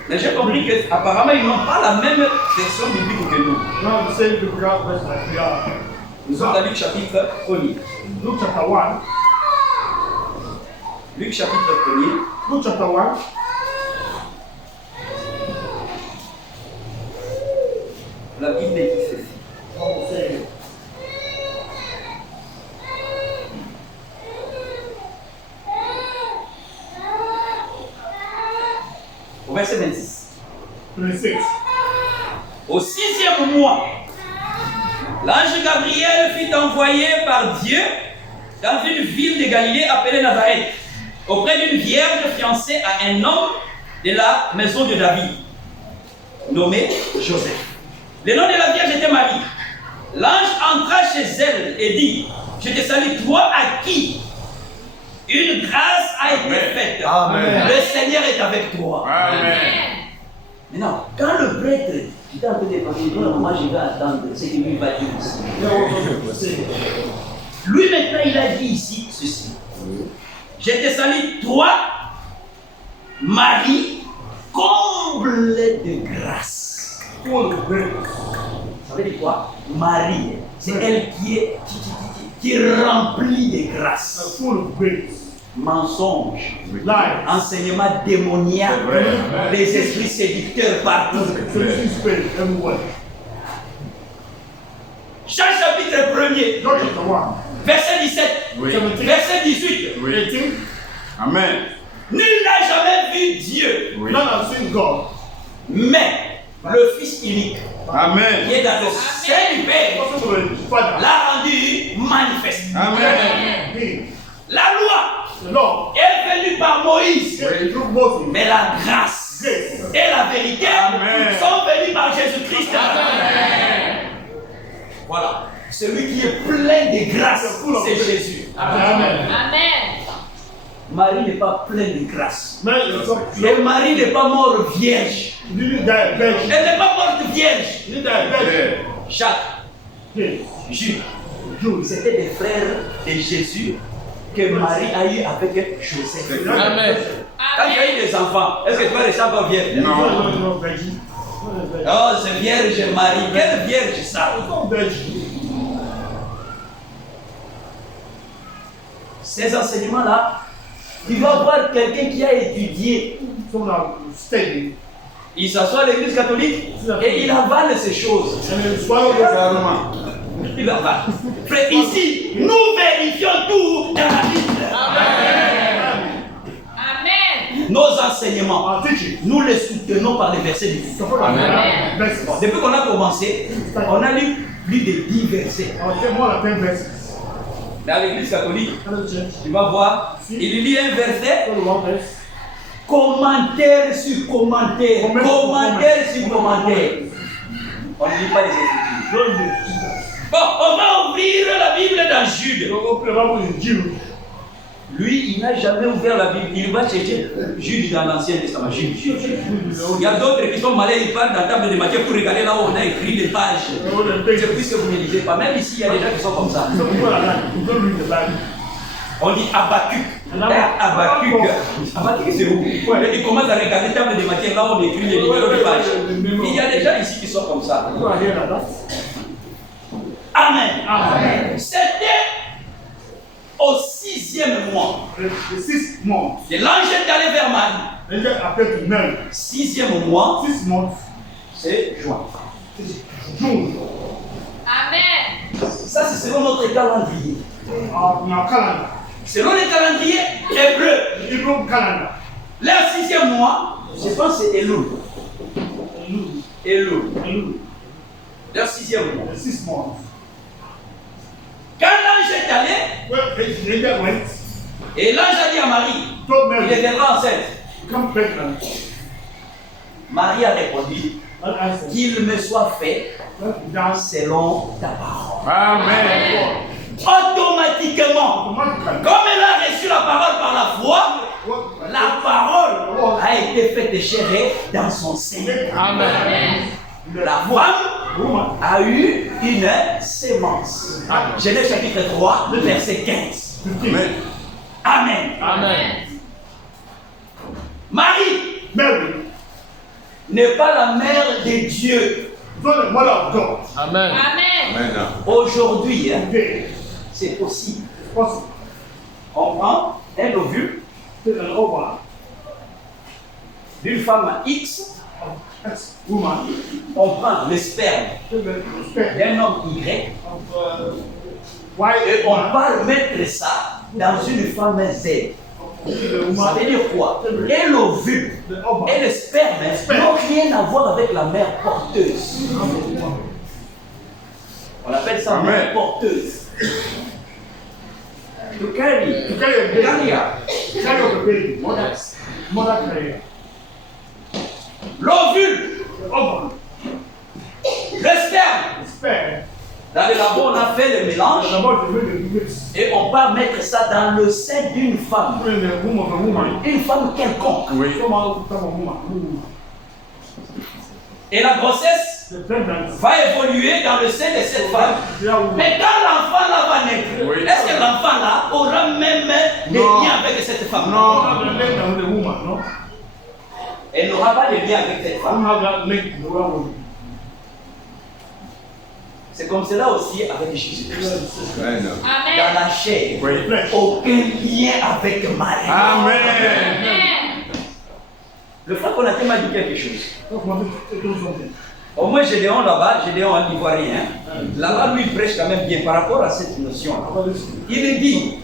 Mais j'ai compris qu'apparemment ils n'ont pas la même version biblique que nous. Nous sommes à Luc chapitre 1er. Luc chapitre 1er. Luke chapter 1. La Bible dit ceci. Au verset 26. 26. Au 6e mois, l'ange Gabriel fut envoyé par Dieu dans une ville de Galilée appelée Nazareth, auprès d'une vierge fiancée à un homme de la maison de David, nommé Joseph. Le nom de la vierge était Marie. L'ange entra chez elle et dit: je te salue, toi à qui une grâce a été faite. Amen. Le Seigneur est avec toi. Amen. Maintenant, quand le prêtre qui est en train de parler, moi je vais attendre ce que lui va dire ici. Lui maintenant il a dit ici ceci. Je te salue, toi, Marie, comble de grâce. Ça veut dire quoi? Marie, c'est elle qui est remplie de grâce. Mensonge, enseignement démoniaque, les esprits séducteurs partout. Jean chapitre 1er, verset 17, verset 18. Amen. Nul n'a jamais vu Dieu, mais le Fils unique, Amen. qui est dans le sein du Père, l'a rendu manifeste. Amen. La loi est venue par Moïse, mais la grâce et la vérité sont venues par Jésus-Christ. Voilà. Celui qui est plein de grâce, c'est Jésus. Amen. Marie n'est pas pleine de grâce. Et Marie n'est pas morte vierge. Elle n'est pas morte vierge. Jacques, Jules, c'était des frères de Jésus que Marie a eu avec Joseph. Amen. Quand tu as eu des enfants, est-ce que tu vas rester encore vierge? Non. Oh, c'est vierge Marie. Quelle vierge ça? Ces enseignements-là, tu vas voir quelqu'un qui a étudié. Il s'assoit à l'église catholique et il avale ces choses. Il avale. Frère, ici, nous vérifions tout dans la Bible. Nos enseignements, nous les soutenons par les versets du Bible. Depuis qu'on a commencé, on a lu plus de 10 versets. Dans l'église catholique, tu vas voir, il lit un verset, commentaire sur commentaire, commentaire sur commentaire. On ne lit pas les Écritures. Bon, on va ouvrir la Bible dans Jude. Lui, il n'a jamais ouvert la Bible. Il va chercher Jude dans l'Ancien Testament. Jude. Il y a d'autres qui sont malins, ils parlent dans la table de Matthieu pour regarder là où on a écrit les pages. C'est plus que vous ne lisez pas. Même ici, il y a des gens qui sont comme ça. On dit Habakkuk. Habakkuk, c'est où? Il commence à regarder la table de Matthieu là où on écrit les numéros de pages. Il y a des gens ici qui sont comme ça. Amen. C'était au 6e mois. Et l'ange est allé vers Marie. 6e mois, c'est juin. Ça, c'est selon notre calendrier. Selon le calendrier hébreu. Leur 6e mois, je pense que c'est Elul. Leur 6e mois. Quand l'ange est allé, et l'ange a dit à Marie, il deviendra enceinte. Marie a répondu, qu'il me soit fait selon ta parole. Amen. Automatiquement, comme elle a reçu la parole par la foi, la parole a été faite chair dans son sein. Amen. La femme a eu une sémence. Genèse chapitre 3, verset 15. Amen. Marie n'est pas la mère de Dieu. Amen. Aujourd'hui, c'est possible. On prend un ovule d'une femme X, on prend le sperme d'un homme Y et on va mettre ça dans une femme Z. Ça veut dire quoi? Et l'ovule et le sperme n'ont rien à voir avec la mère porteuse. On appelle ça mère porteuse. To carry l'ovule, le sperme. Dans le labo, on a fait le mélange et on va mettre ça dans le sein d'une femme. Une femme quelconque. Et la grossesse va évoluer dans le sein de cette femme. Mais quand l'enfant là va naître, est-ce que l'enfant là aura même des liens avec cette femme? Non. Elle n'aura pas de lien avec cette femme. C'est comme cela aussi avec Jésus-Christ. Dans la chair, aucun lien avec Marie. Amen. Le frère Konaté m'a dit quelque chose. Au moins Gédéon là-bas, Gédéon un Ivoirien, là-bas lui il prêche quand même bien par rapport à cette notion-là. Il dit,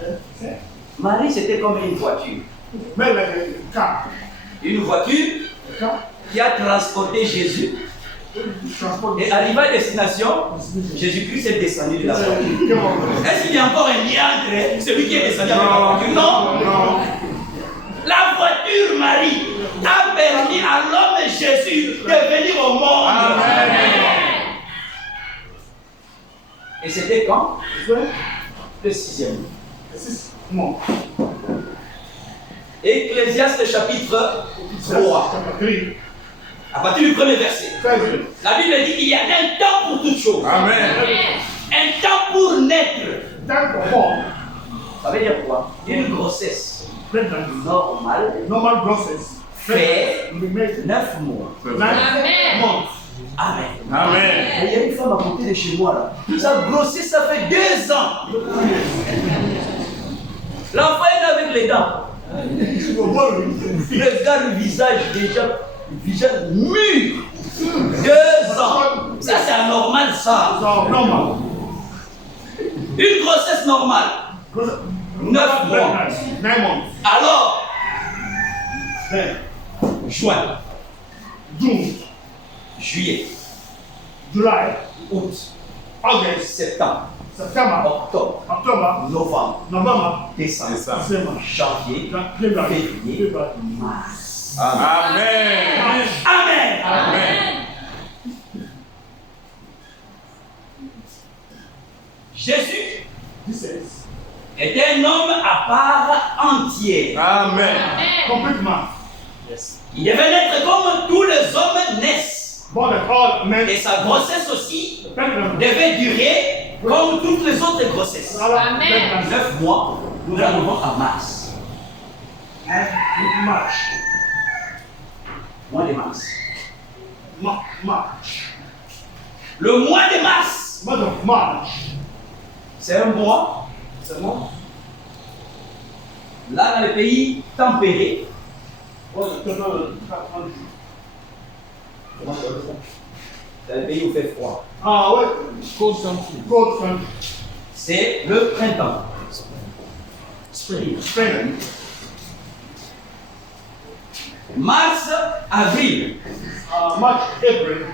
Marie c'était comme une voiture. Une voiture qui a transporté Jésus. Et arrivé à destination, Jésus-Christ est descendu de la voiture. Est-ce qu'il y a encore un lien entre celui qui est descendu avec la voiture? Non. La voiture Marie a permis à l'homme Jésus de venir au monde. Amen. Et c'était quand? Le 6e mois. Ecclésiaste chapitre 3. À partir du premier verset. La Bible dit qu'il y a un temps pour toutes choses. Amen. Un temps pour naître. Ça veut dire quoi? Une grossesse normale fait 9 mois. Amen. Amen. Il y a une femme à côté de chez moi là. Sa grossesse, ça fait 2 ans. L'enfant est là avec les dents. Regarde le visage déjà. Le visage mûr. 2 ans. Ça c'est anormal ça. Une grossesse normale. 9 mois. Alors, juin, juillet, août, septembre, octobre, novembre, décembre, janvier, février, mars. Amen. Amen. Jésus était un homme à part entière. Amen. Complètement. Il devait naître comme tous les hommes naissent. Et sa grossesse aussi devait durer comme toutes les autres grossesses. Amen. 9 mois, nous arrivons à mars. Mois de mars. Le mois de mars. C'est un mois. Seulement, là dans les pays tempérés, c'est le pays où il fait froid. Ah ouais, c'est le printemps. Spring. Mars, avril. March, April.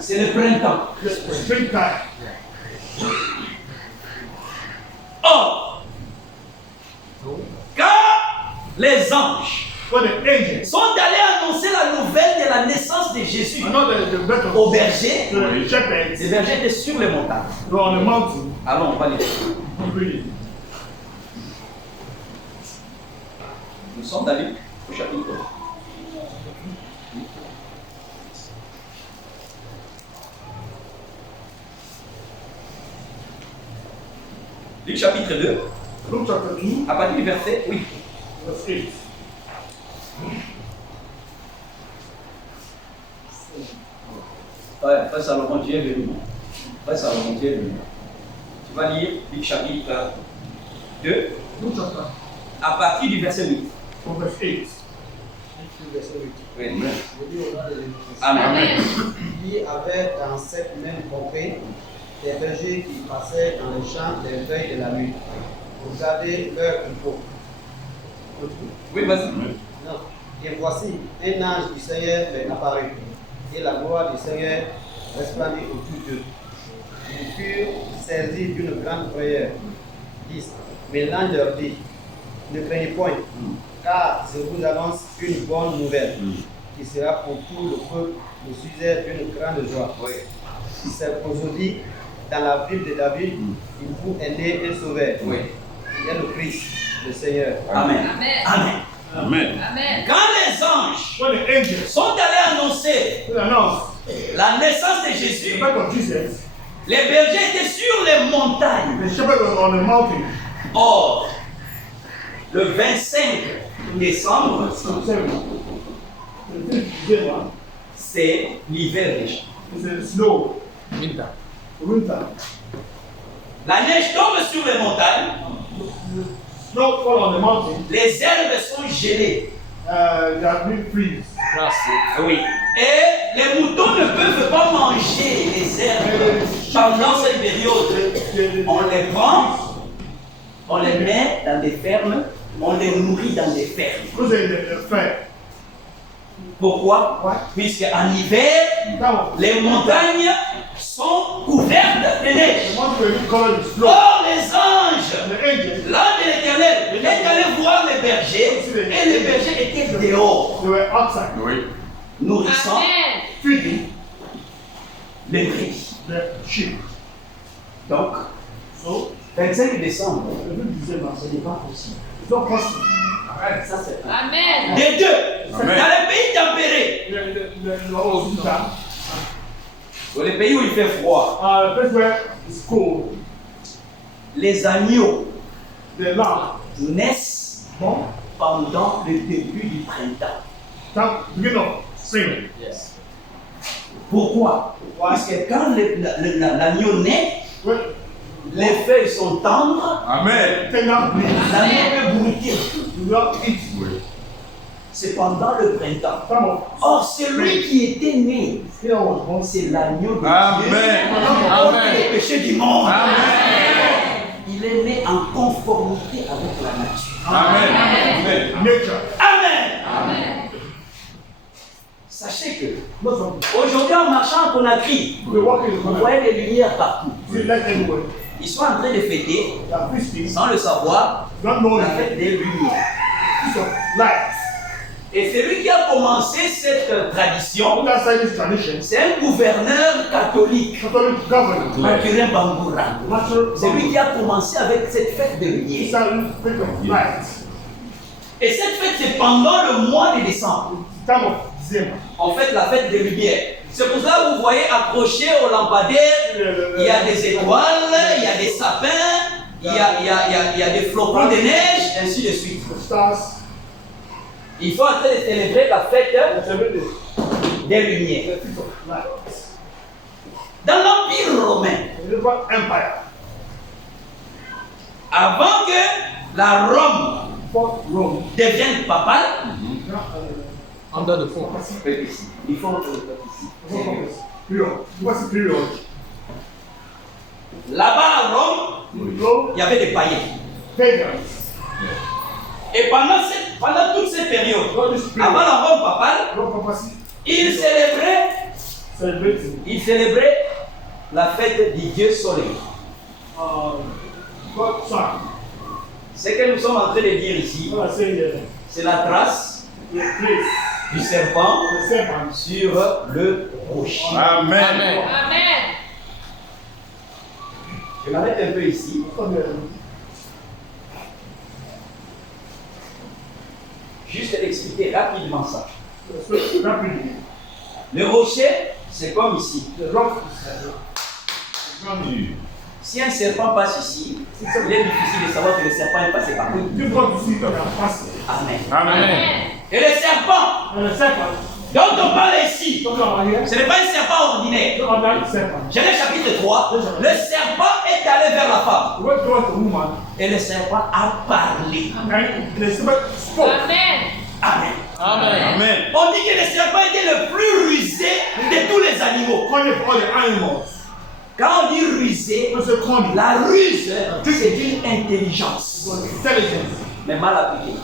C'est le printemps. Springtime. Or, quand les anges sont allés annoncer la nouvelle de la naissance de Jésus aux bergers, les bergers étaient sur les montagnes. Allons, on va les lire. Nous sommes dans Luc au chapitre 2. Luc chapitre 2, à partir du verset 8. Ouais, Frère Salomon, tu es venu. Frère Salomon, tu es venu. Tu vas lire Luc chapitre 2, à partir du verset 8. From verse 8. Oui. Amen. Il y avait dans cette même contrée des bergers qui passaient dans les champs des veilles de la nuit pour garder leur troupeau. Oui, vas-y. Non. Et voici, un ange du Seigneur leur apparut, et la gloire du Seigneur resplendit autour d'eux. Ils furent saisis d'une grande frayeur. 10. Mais l'ange leur dit, ne craignez point, car je vous annonce une bonne nouvelle, qui sera pour tout le peuple le sujet d'une grande joie. C'est aujourd'hui, dans la ville de David, il vous est né un sauveur, qui est le Christ, le Seigneur. Amen. Amen. Amen. Amen. Quand les anges When the angels sont allés annoncer announced la naissance de the Jésus, birth of Jesus, les bergers étaient sur les montagnes. the shepherd was on the mountain. Or, le 25 décembre, c'est l'hiver déjà. It's a snow. Winter. La neige tombe sur les montagnes, Snow fall on the mountain. les herbes sont gelées. They have been freeze. Oui. Et les moutons ne peuvent pas manger les herbes pendant cette période. On les prend, on les met dans des fermes, on les nourrit dans des fermes. Because the fair. Pourquoi? Puisque en hiver, les montagnes sont couvertes de neige. The mountain will be covered with snow. Or les anges, The angels, l'ange de l'Éternel, est allé voir les bergers et les bergers étaient dehors, they were outside, Oui. nourrissant Amen. feeding les brebis. the sheep. Donc, So, 25 décembre, the 5th December, ce n'est pas possible. it's not possible. Ça, c'est Amen. des deux, dans les pays tempérés, dans les pays où il fait froid, The place where it's cold, les agneaux the lamb, naissent born, pendant le début du printemps. that beginning of spring. Pourquoi? Parce que quand l'agneau naît, When les feuilles sont tendres, Amen. tender leaves, l'agneau peut brouter. do not eat. C'est pendant le printemps. Some of Or, celui qui était né, here was born. c'est l'agneau de Amen. Dieu. Amen. Les péchés du monde. Amen. Il est né en conformité avec la nature. Amen. Nature. Amen. Amen. Sachez que Not some. aujourd'hui, en marchant à Conakry, We walk in the vous corner. voyez les lumières partout. See light everywhere. Ils sont en train de fêter, They are feasting. sans le savoir, Not knowing la the fête des lumières. feast of lights. Et celui qui a commencé cette tradition, On that side this tradition, c'est un gouverneur catholique, Catholic government, Mathurin Bangoura. natural. C'est lui qui a commencé avec cette fête de lumière. It's a fête of light. Et cette fête, c'est pendant le mois de décembre. Time of December. On fait la fête de lumière. C'est pour ça que vous voyez accroché au lampadaire, il y a des étoiles, il y a des sapins, il y a des flocons de neige, ainsi de suite. The stars. Il faut en train de célébrer la fête The 7 days. des lumières. The feast of light. Dans l'Empire romain, The Roman Empire. avant que la Rome Before Rome. devienne papale, Under the fond. il faut Period. What's the period? là-bas à Rome, Rome. il y avait des païens. Pagans. Et pendant toutes ces périodes, God is avant spirit. la Rome papale, God prophecy. ils Celebrating. célébraient la fête du Dieu soleil. God son. Ce que nous sommes en train de dire ici, What I say here. c'est la trace The place. du serpent The serpent. sur le rocher. Amen. Amen. Je m'arrête un peu ici. Juste expliquer rapidement ça. Rapidly. Le rocher, c'est comme ici. The rock is Si un serpent passe ici, il est difficile de savoir que le serpent est passé par où. difficult to see that passing. Amen. Amen. Amen. Et le serpent, And the serpent, dont on parle ici, ce n'est pas un serpent ordinaire. Genèse chapitre 3, le serpent est allé vers la femme. Et le serpent a parlé. Amen. Amen. On dit que le serpent était le plus rusé de tous les animaux. Quand on dit rusé, la ruse, c'est une intelligence. Mais mal appliquée.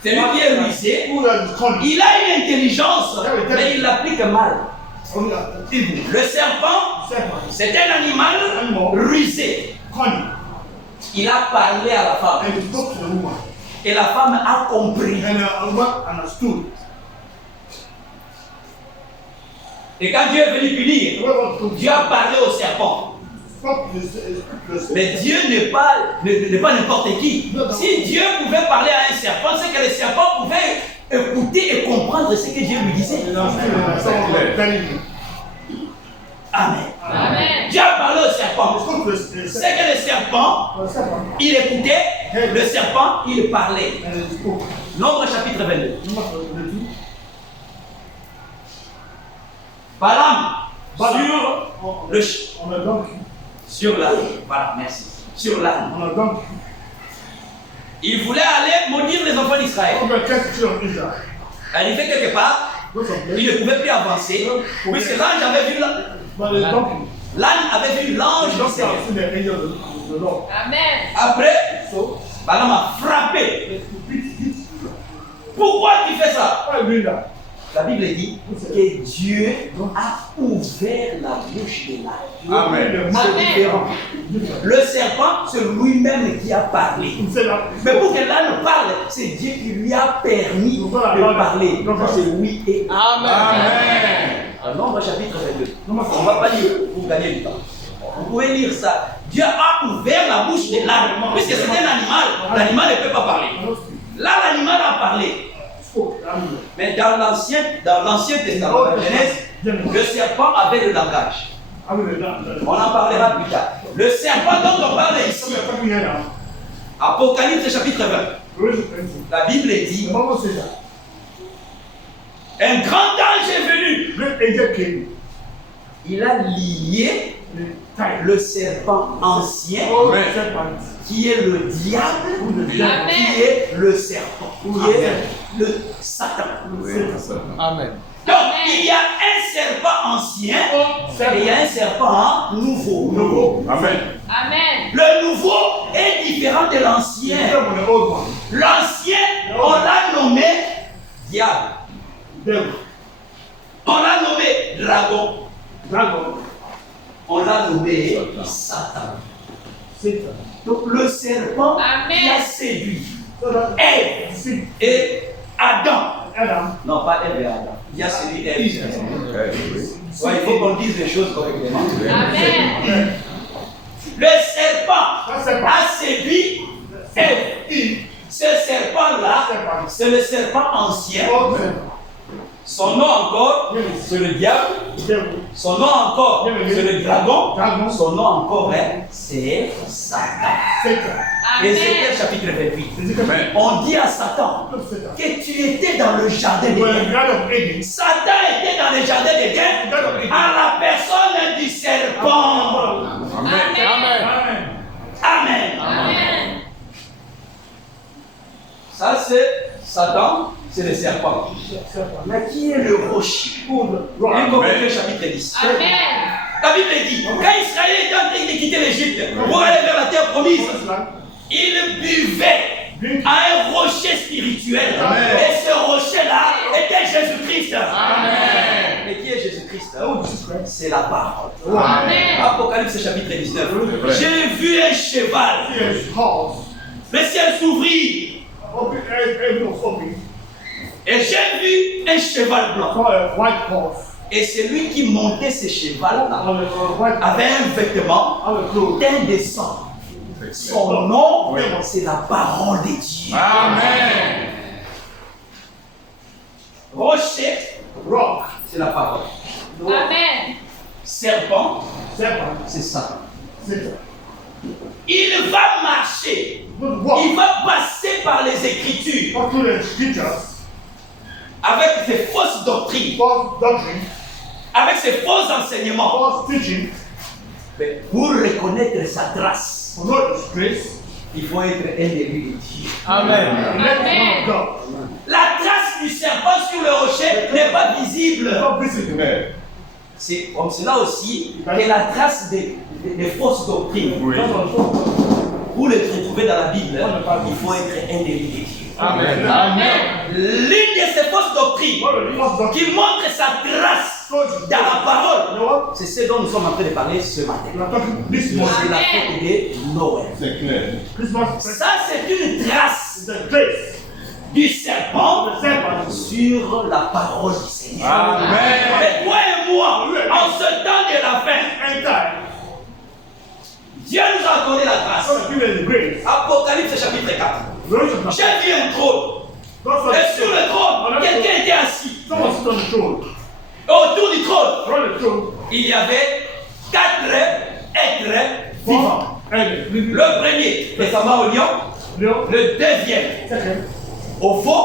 C'est lui qui est rusé, il a une intelligence, mais il l'applique mal. Le serpent, c'est un animal rusé. Il a parlé à la femme. Et la femme a compris. Et quand Dieu est venu punir, Dieu a parlé au serpent. Mais Dieu n'est pas n'importe qui. Si Dieu pouvait parler à un serpent, c'est que le serpent pouvait écouter et comprendre ce que Dieu lui disait. Amen. Amen. Dieu a parlé au serpent. C'est que le serpent, il écoutait, le serpent, il parlait. Nombre chapitre 22. Balaam, sur l'âne. Voilà, merci. Sur l'âne. Il voulait aller maudire les enfants d'Israël. Arrivé quelque part, il ne pouvait plus avancer, puisque l'ange avait vu l'âne avait vu l'ange du Seigneur. Amen. Après, Balaam a frappé. Pourquoi tu fais ça? La Bible dit que Dieu a ouvert la bouche de l'âne. Amen. C'est différent. Le serpent, c'est lui-même qui a parlé. Mais pour que l'âne parle, c'est Dieu qui lui a permis de parler. Donc c'est oui et Amen. En Nombre chapitre 22. On ne va pas lire pour gagner du temps. Vous pouvez lire ça. Dieu a ouvert la bouche de l'âne. Puisque c'est un animal, l'animal ne peut pas parler. Là, l'animal a parlé. Mais dans l'Ancien Testament, la Genèse, le serpent avait le langage. On en parlera plus tard. Le serpent dont on parle ici, Apocalypse chapitre 20, la Bible dit, un grand ange est venu. Il a lié le serpent ancien, qui est le diable, qui est le serpent, qui est le Satan. Amen. Donc, il y a un serpent ancien et il y a un serpent nouveau. Amen. Amen. Le nouveau est différent de l'ancien. L'ancien, on l'a nommé diable. On l'a nommé dragon. On l'a nommé Satan. Donc le serpent qui a séduit Ève et Adam. Non, pas Ève et Adam. Qui a séduit Ève. Ouais, il faut qu'on dise les choses correctement. Amen. Le serpent a séduit Ève. Ce serpent-là, c'est le serpent ancien. Son nom encore, c'est le diable. Son nom encore, c'est le dragon. Son nom encore, c'est Satan. Ézéchiel chapitre 28. On dit à Satan que tu étais dans le jardin d'Éden. Satan était dans le jardin d'Éden à la personne du serpent. Amen. Amen. Ça c'est Satan, c'est le serpent. Mais qui est le rocher? 1 Corinthiens chapitre 10. Amen. La Bible dit, quand Israël était en train de quitter l'Égypte pour aller vers la terre promise, il buvait à un rocher spirituel. Et ce rocher-là était Jésus-Christ. Mais qui est Jésus-Christ? C'est la parole. Amen. Apocalypse chapitre 19. J'ai vu un cheval. Le ciel s'ouvrit. Et j'ai vu un cheval blanc. Et celui qui montait ce cheval-là avait un vêtement teint de sang. Son nom, c'est la parole de Dieu. Amen. Rocher, c'est la parole. Amen. Serpent, c'est Satan. Il va marcher Il va passer par les Écritures avec ses fausses doctrines, avec ses faux enseignements. Mais pour reconnaître sa trace, il faut être un élu de Dieu. Amen. La trace du serpent sur le rocher n'est pas visible. C'est comme cela aussi que la trace des fausses doctrines. Pour les retrouver dans la Bible, il faut être un élu de Dieu. Amen. L'une de ces fausses doctrines qui montre sa trace dans la parole, c'est ce dont nous sommes en train de parler ce matin. C'est la fête de Noël. C'est clair. Ça, c'est une trace du serpent sur la parole du Seigneur. Amen. Mais toi et moi, en ce temps de la fin, Dieu nous a accordé la grâce. Apocalypse chapitre 4. J'ai vu un trône. Et sur le trône, quelqu'un était assis. Et autour du trône, il y avait 4 êtres vivants. Le premier, récemment au lion. Le deuxième, au veau.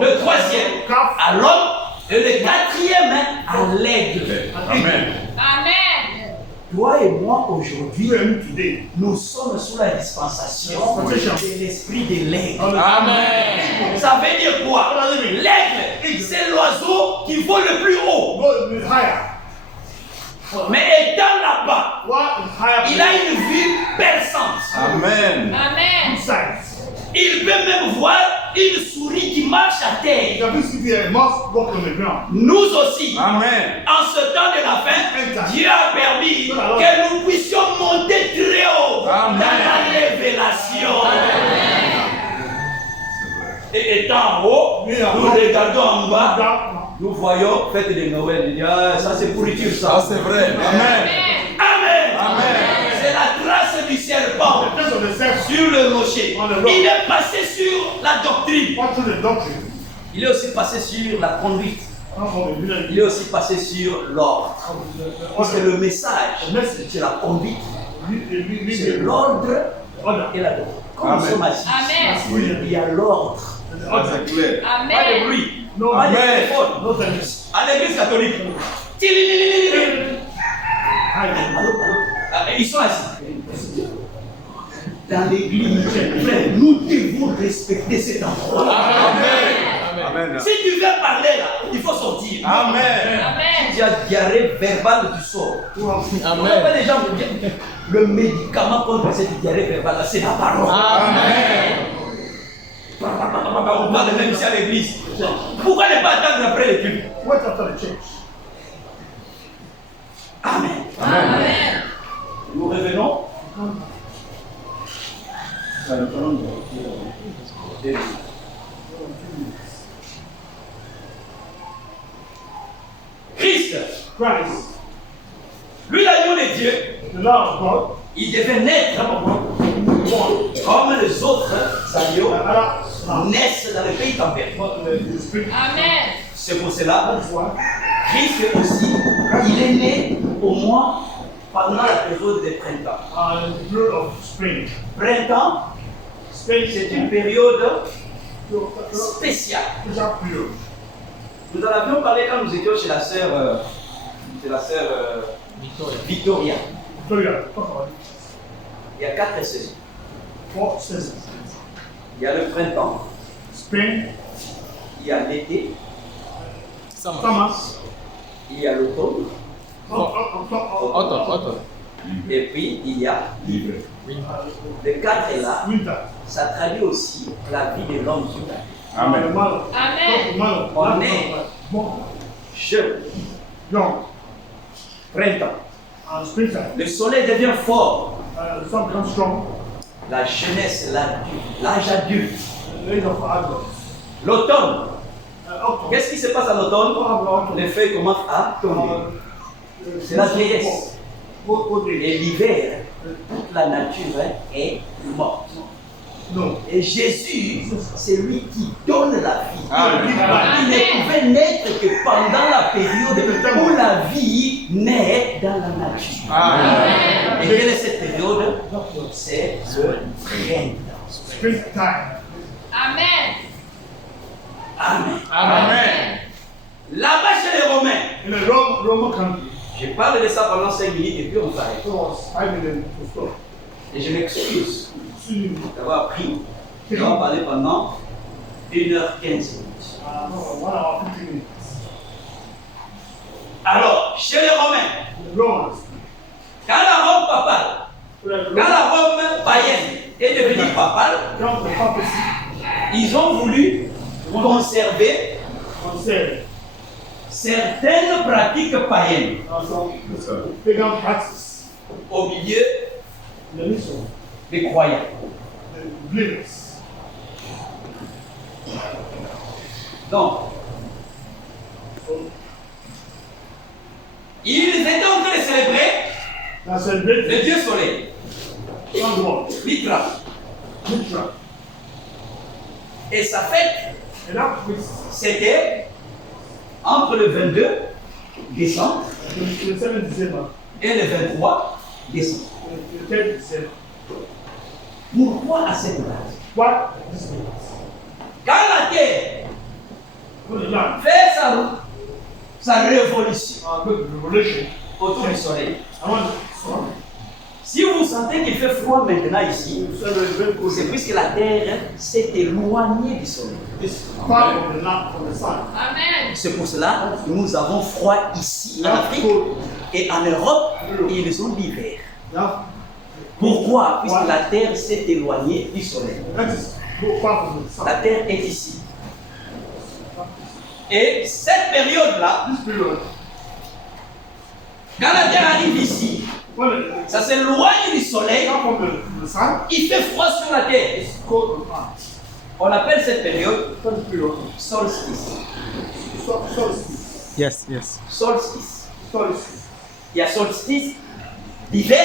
Le troisième, à l'homme. Et le quatrième, à l'aigle. Amen. Amen. Toi et moi aujourd'hui, nous sommes sous la dispensation de l'esprit de l'aigle. Amen. Ça veut dire quoi? L'aigle, c'est l'oiseau qui vole le plus haut. Mais étant là-bas, il a une vue perçante. Amen. Amen. Il peut même voir une souris qui marche à terre. Nous aussi, Amen. en ce temps de la fin, Dieu a permis que nous puissions monter très haut dans la révélation. Et étant en haut, nous regardons en bas, nous voyons fête de Noël. Il dit, ah, ça c'est pourriture ça. C'est vrai. Amen. Amen. C'est la trace du serpent sur le rocher. Il est passé sur la doctrine. Il est aussi passé sur la conduite. Il est aussi passé sur l'ordre. C'est le message, c'est la conduite, c'est l'ordre et la doctrine. Comme nous sommes assis, il y a l'ordre. C'est clair. Pas de bruit, pas de téléphone. À l'église catholique, ils sont assis. Dans l'église, nous devons respecter cet endroit. Amen. Si tu veux parler là, il faut sortir. Amen. Si tu as diarrhée verbale, tu sors. Amen. Pas les gens me disent, le médicament contre cette diarrhée verbale, c'est la parole. Amen. On parle même ici à l'église. Pourquoi ne pas attendre après les cultes? Amen. Amen. Nous revenons. Christ, lui l'agneau de Dieu, il devait naître comme les autres agneaux naissent dans le pays tempéré. Amen. C'est pour cela, Christ aussi, il est né au moins pendant la période des printemps. Printemps, c'est une période spéciale. Nous en avions parlé quand nous étions chez la sœur Victoria. Il y a 4 saisons. Il y a le printemps, il y a l'été, il y a l'automne, et puis il y a le 4 est là. Ça traduit aussi la vie de l'homme sur la terre. Amen. Amen. On est jeune, printemps. Le soleil devient fort. La jeunesse, l'âge adulte. L'automne. Qu'est-ce qui se passe à l'automne? Les feuilles commencent à tomber. C'est la vieillesse. Et l'hiver, toute la nature est morte. Et Jésus, c'est lui qui donne la vie. Il ne pouvait naître que pendant la période où la vie naît dans la nature. Et quelle est cette période? C'est le printemps. springtime. Amen. Amen. Amen. Là-bas chez les Romains, In a Roman country, je parle de ça pendant 5 minutes et puis on s'arrête. it was 5 million to stop. Et je m'excuse Soon, d'avoir pris. Je vais en parler pendant 1h15 minutes. 1 hour 50 minutes. Alors, chez les Romains, The Romans, quand la Rome papale, quand la Rome païenne est devenue papale, come to papacy, ils ont voulu conserver conserve certaines pratiques païennes some pagan practices, au milieu the mission, des croyants. the believers. Donc, ils étaient en train de célébrer Now celebrate le dieu soleil, Sun God, Mithra. Mithra, Et sa fête, and that was c'était entre le 22 décembre 27 December, et le 23 décembre. 23 December. Pourquoi à cette date? What this means? Quand la terre For the land, fait sa révolution revelation, autour du soleil, I want the sun. si vous sentez qu'il fait froid maintenant ici, To celebrate very c'est closely. puisque la terre s'est éloignée du soleil. It's far from the land, from the sun. Amen. C'est pour cela que nous avons froid ici en Now, Afrique cold. et en Europe, ils ont l'hiver. Now, Pourquoi? Puisque la terre s'est éloignée du soleil. that is go far from the sun. La terre est ici. Et cette période-là, This period, quand la terre arrive ici, when ça s'éloigne du soleil, come from the sun, il fait froid sur la terre. it's cold on earth. On appelle cette période First period, solstice. solstice. Yes, yes. Solstice. Solstice. Il y a solstice d'hiver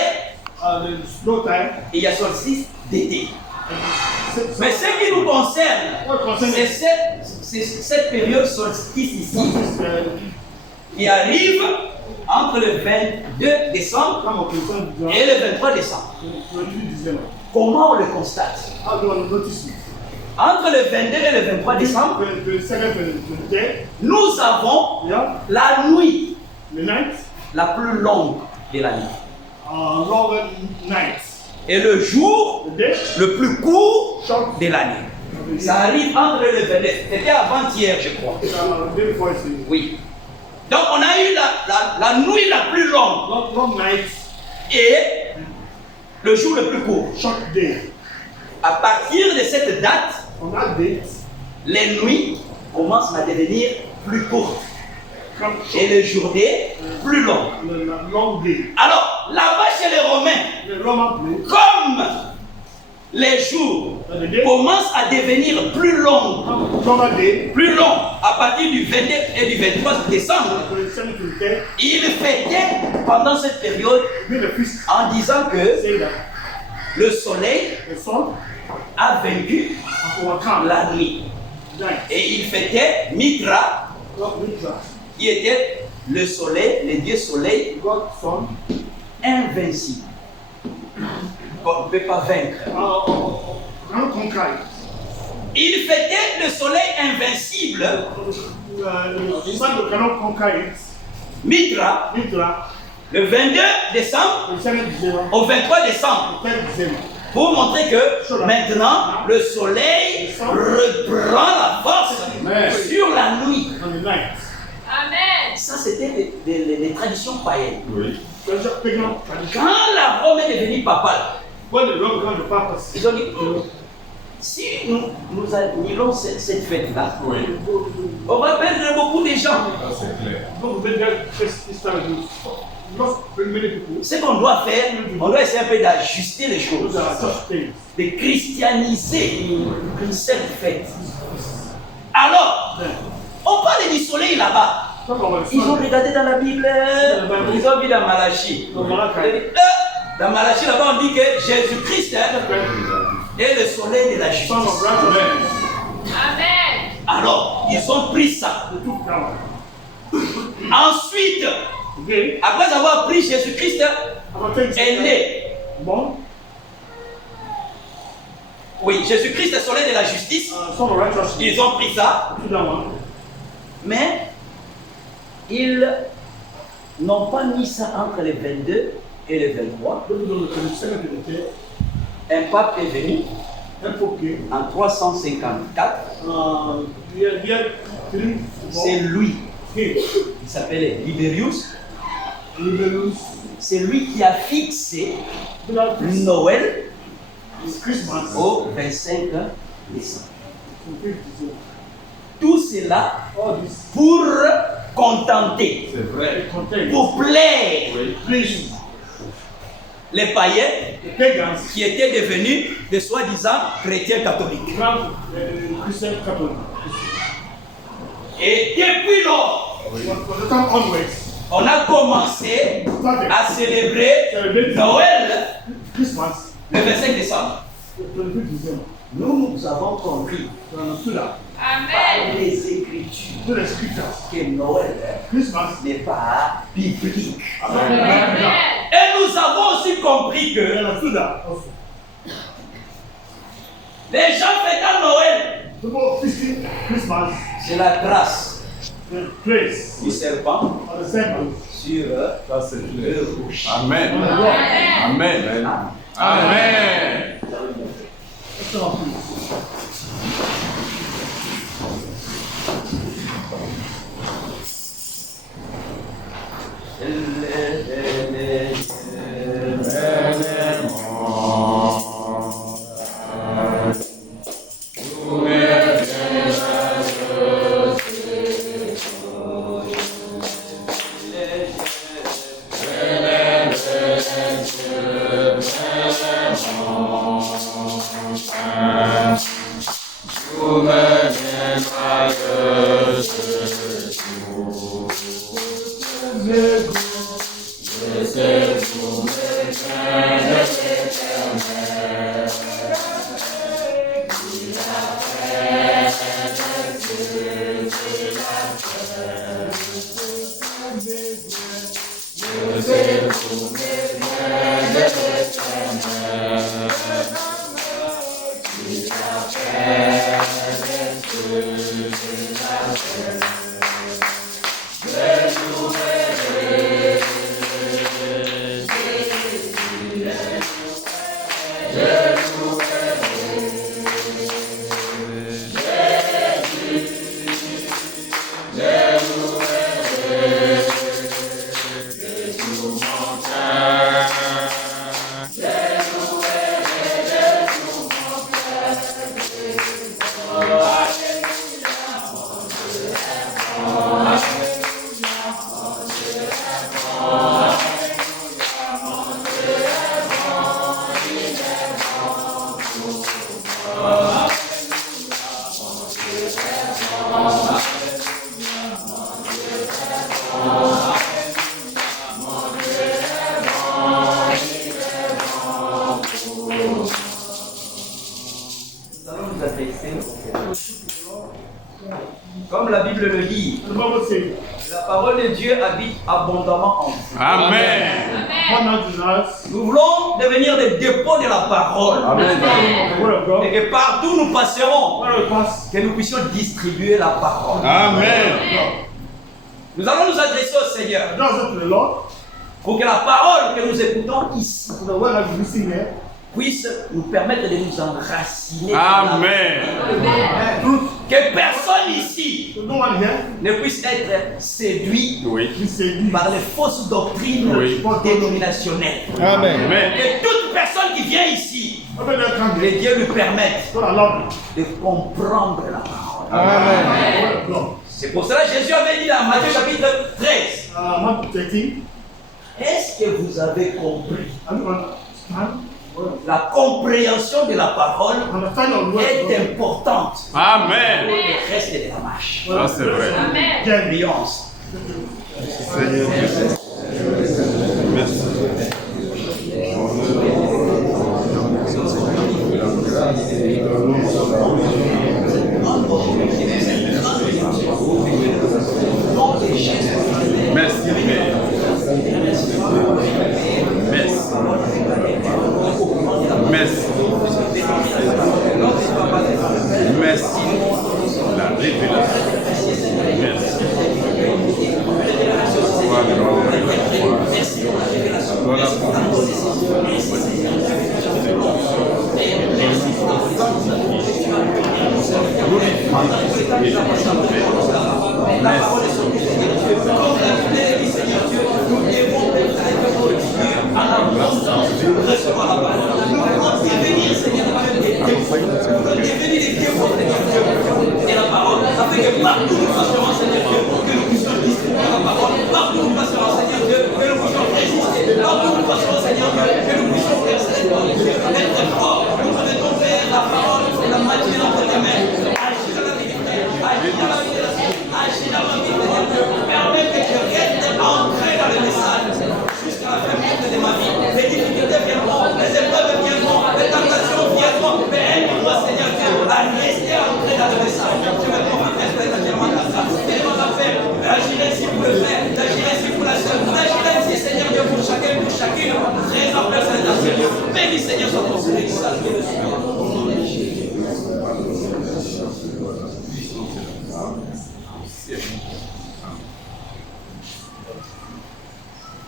The snow time. et il y a solstice d'été. Mais So, ce qui nous concerne, what concerns c'est cette période solstice ici solstice, qui arrive entre le 22 décembre come of the sun, et le 23 décembre. 22 December. Comment on le constate? How do you notice it? Entre le 22 et le 23 décembre, 22nd, 23rd, nous avons yeah, la nuit the night, la plus longue de l'année longer night. et le jour The day, le plus court short, de l'année. Ça arrive entre le 22, c'était avant-hier je crois. day before it's Oui. Donc on a eu la nuit la plus longue long night, et le jour le plus court. short day. À partir de cette date, On that date, les nuits commencent à devenir plus courtes come et les journées plus longues. the long day. Alors, là-bas chez les Romains, The Roman place, comme les jours and the day, commencent à devenir plus longs longer day, à partir du 22 et du 23 décembre, 27 to 10, ils fêtaient pendant cette période be the feast, en disant que say that le soleil the sun a vaincu has overcome la nuit. night. Et ils fêtaient Mithra, God Mithra, qui était le soleil, le dieu soleil God Son, invincible. On ne peut pas vaincre. cannot conquer Ils fêtaient le soleil invincible, it. The sun cannot conquer it. Mithra, Mithra, le 22 décembre 27 December, au 23 décembre, 10 December. pour montrer que maintenant le soleil reprend la force sur la nuit. On the night. Amen. Ça, c'était les traditions païennes. Tradition, pagan tradition. Quand la Rome est devenue papale, When the Lord began the purpose, ils ont dit, si nous annulons cette fête-là, on va perdre beaucoup de gens. don't be there this time. Lost very many people. Ce qu'on doit faire, on doit essayer un peu d'ajuster les choses, Those are such things. de christianiser cette fête. Alors, on parle du soleil là-bas. Talk about the Ils ont sun. regardé dans la Bible, ils ont vu dans Malachie. Dans Malachi. Dans Malachie, là-bas, on dit que Jésus-Christ est le soleil de la Son of justice. righteousness. Amen. Alors, ils ont pris ça. They took down. Ensuite, Okay. après avoir pris Jésus-Christ, About 10 est né. born. Oui, Jésus-Christ est soleil de la justice. Ils ont pris ça. Mais ils n'ont pas mis ça entre les 22 et les 23. Un pape est venu en 354. C'est lui. Il s'appelait Liberius. C'est lui qui a fixé Noël au 25 décembre. Tout cela pour contenter, pour plaire les païens qui étaient devenus de soi-disant chrétiens catholiques. Et depuis lors, on a commencé à célébrer Noël le 25 décembre. Nous avons compris par les Écritures que Noël n'est pas biblique. Et nous avons aussi compris que les gens fêtant Noël, c'est la grâce du serpent sur le rouge. Amen. Amen. Amen. Comme la Bible le dit, la parole de Dieu habite abondamment en vous. Amen. Nous voulons devenir des dépôts de la parole. Amen. Et que partout nous passerons, que nous puissions distribuer la parole. Amen. Nous allons nous adresser au Seigneur pour que la parole que nous écoutons ici puisse nous permettre de nous enraciner. Amen. Que personne ici ne puisse être séduit par les fausses doctrines dénominationnelles. Amen. Que toute personne qui vient ici, que Dieu lui permette de comprendre la parole. Amen. C'est pour cela que Jésus avait dit dans Matthieu chapitre 13, est-ce que vous avez compris? La compréhension de la parole est importante Amen. pour le reste de la marche. Ça c'est vrai. Amen. Prions. Seigneur Jésus. Merci. Merci. Merci. Merci. Très très fort. Nous mettons Père la parole et la magie entre tes mains. Agis dans la vie de Dieu. Agis dans la vie de la vie. Agis dans la vie de Dieu. Permets que je reste ancré dans le message jusqu'à la fin de ma vie. Les difficultés viendront, les épreuves viendront, les tentations viendront. Mais aide-moi, Seigneur Dieu, à rester ancré dans le message. Je me confie entièrement à ça. Et mon appel, agir ainsi pour le frère, d'agir ainsi pour la soeur, d'agir ainsi, Seigneur Dieu, pour chacun, pour chacune. Très en personne dans ce lieu. Bénis, Seigneur, son nom.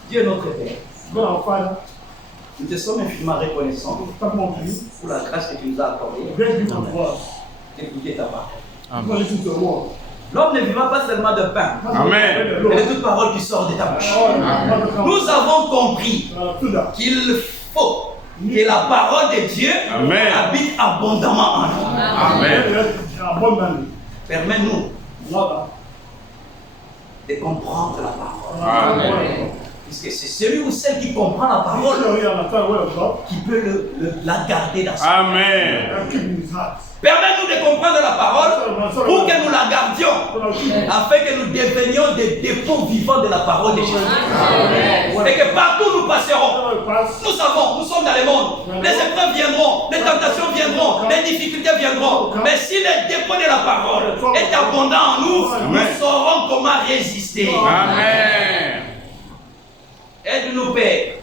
Dieu notre Père, nous te sommes infiniment reconnaissants pour la grâce que tu nous as accordée d'écouter ta parole. L'homme ne vivra pas seulement de pain, mais de toute parole qui sort de ta bouche. Nous avons compris qu'il faut que la parole de Dieu habite abondamment en nous. Permets-nous de comprendre la parole. Puisque c'est celui ou celle qui comprend la parole qui peut la garder dans son cœur. Permets-nous de comprendre la parole pour que nous la gardions, afin que nous devenions des dépôts vivants de la parole de Jésus. Et que partout nous passerons, nous savons, nous sommes dans le monde, les épreuves viendront, les tentations viendront, les difficultés viendront. Mais si le dépôt de la parole est abondant en nous, nous saurons comment résister. Amen. Aide-nous, Père,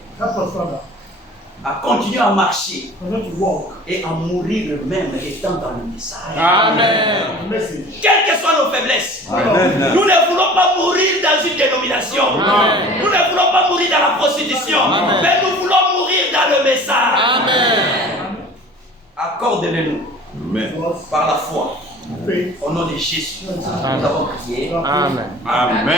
à continuer à marcher et à mourir même étant dans le message. Amen. Quelles que soient nos faiblesses, nous ne voulons pas mourir dans une dénomination. Nous ne voulons pas mourir dans la prostitution, mais nous voulons mourir dans le message. Accorde-le-nous par la foi. Au nom de Jésus, nous avons prié. Amen.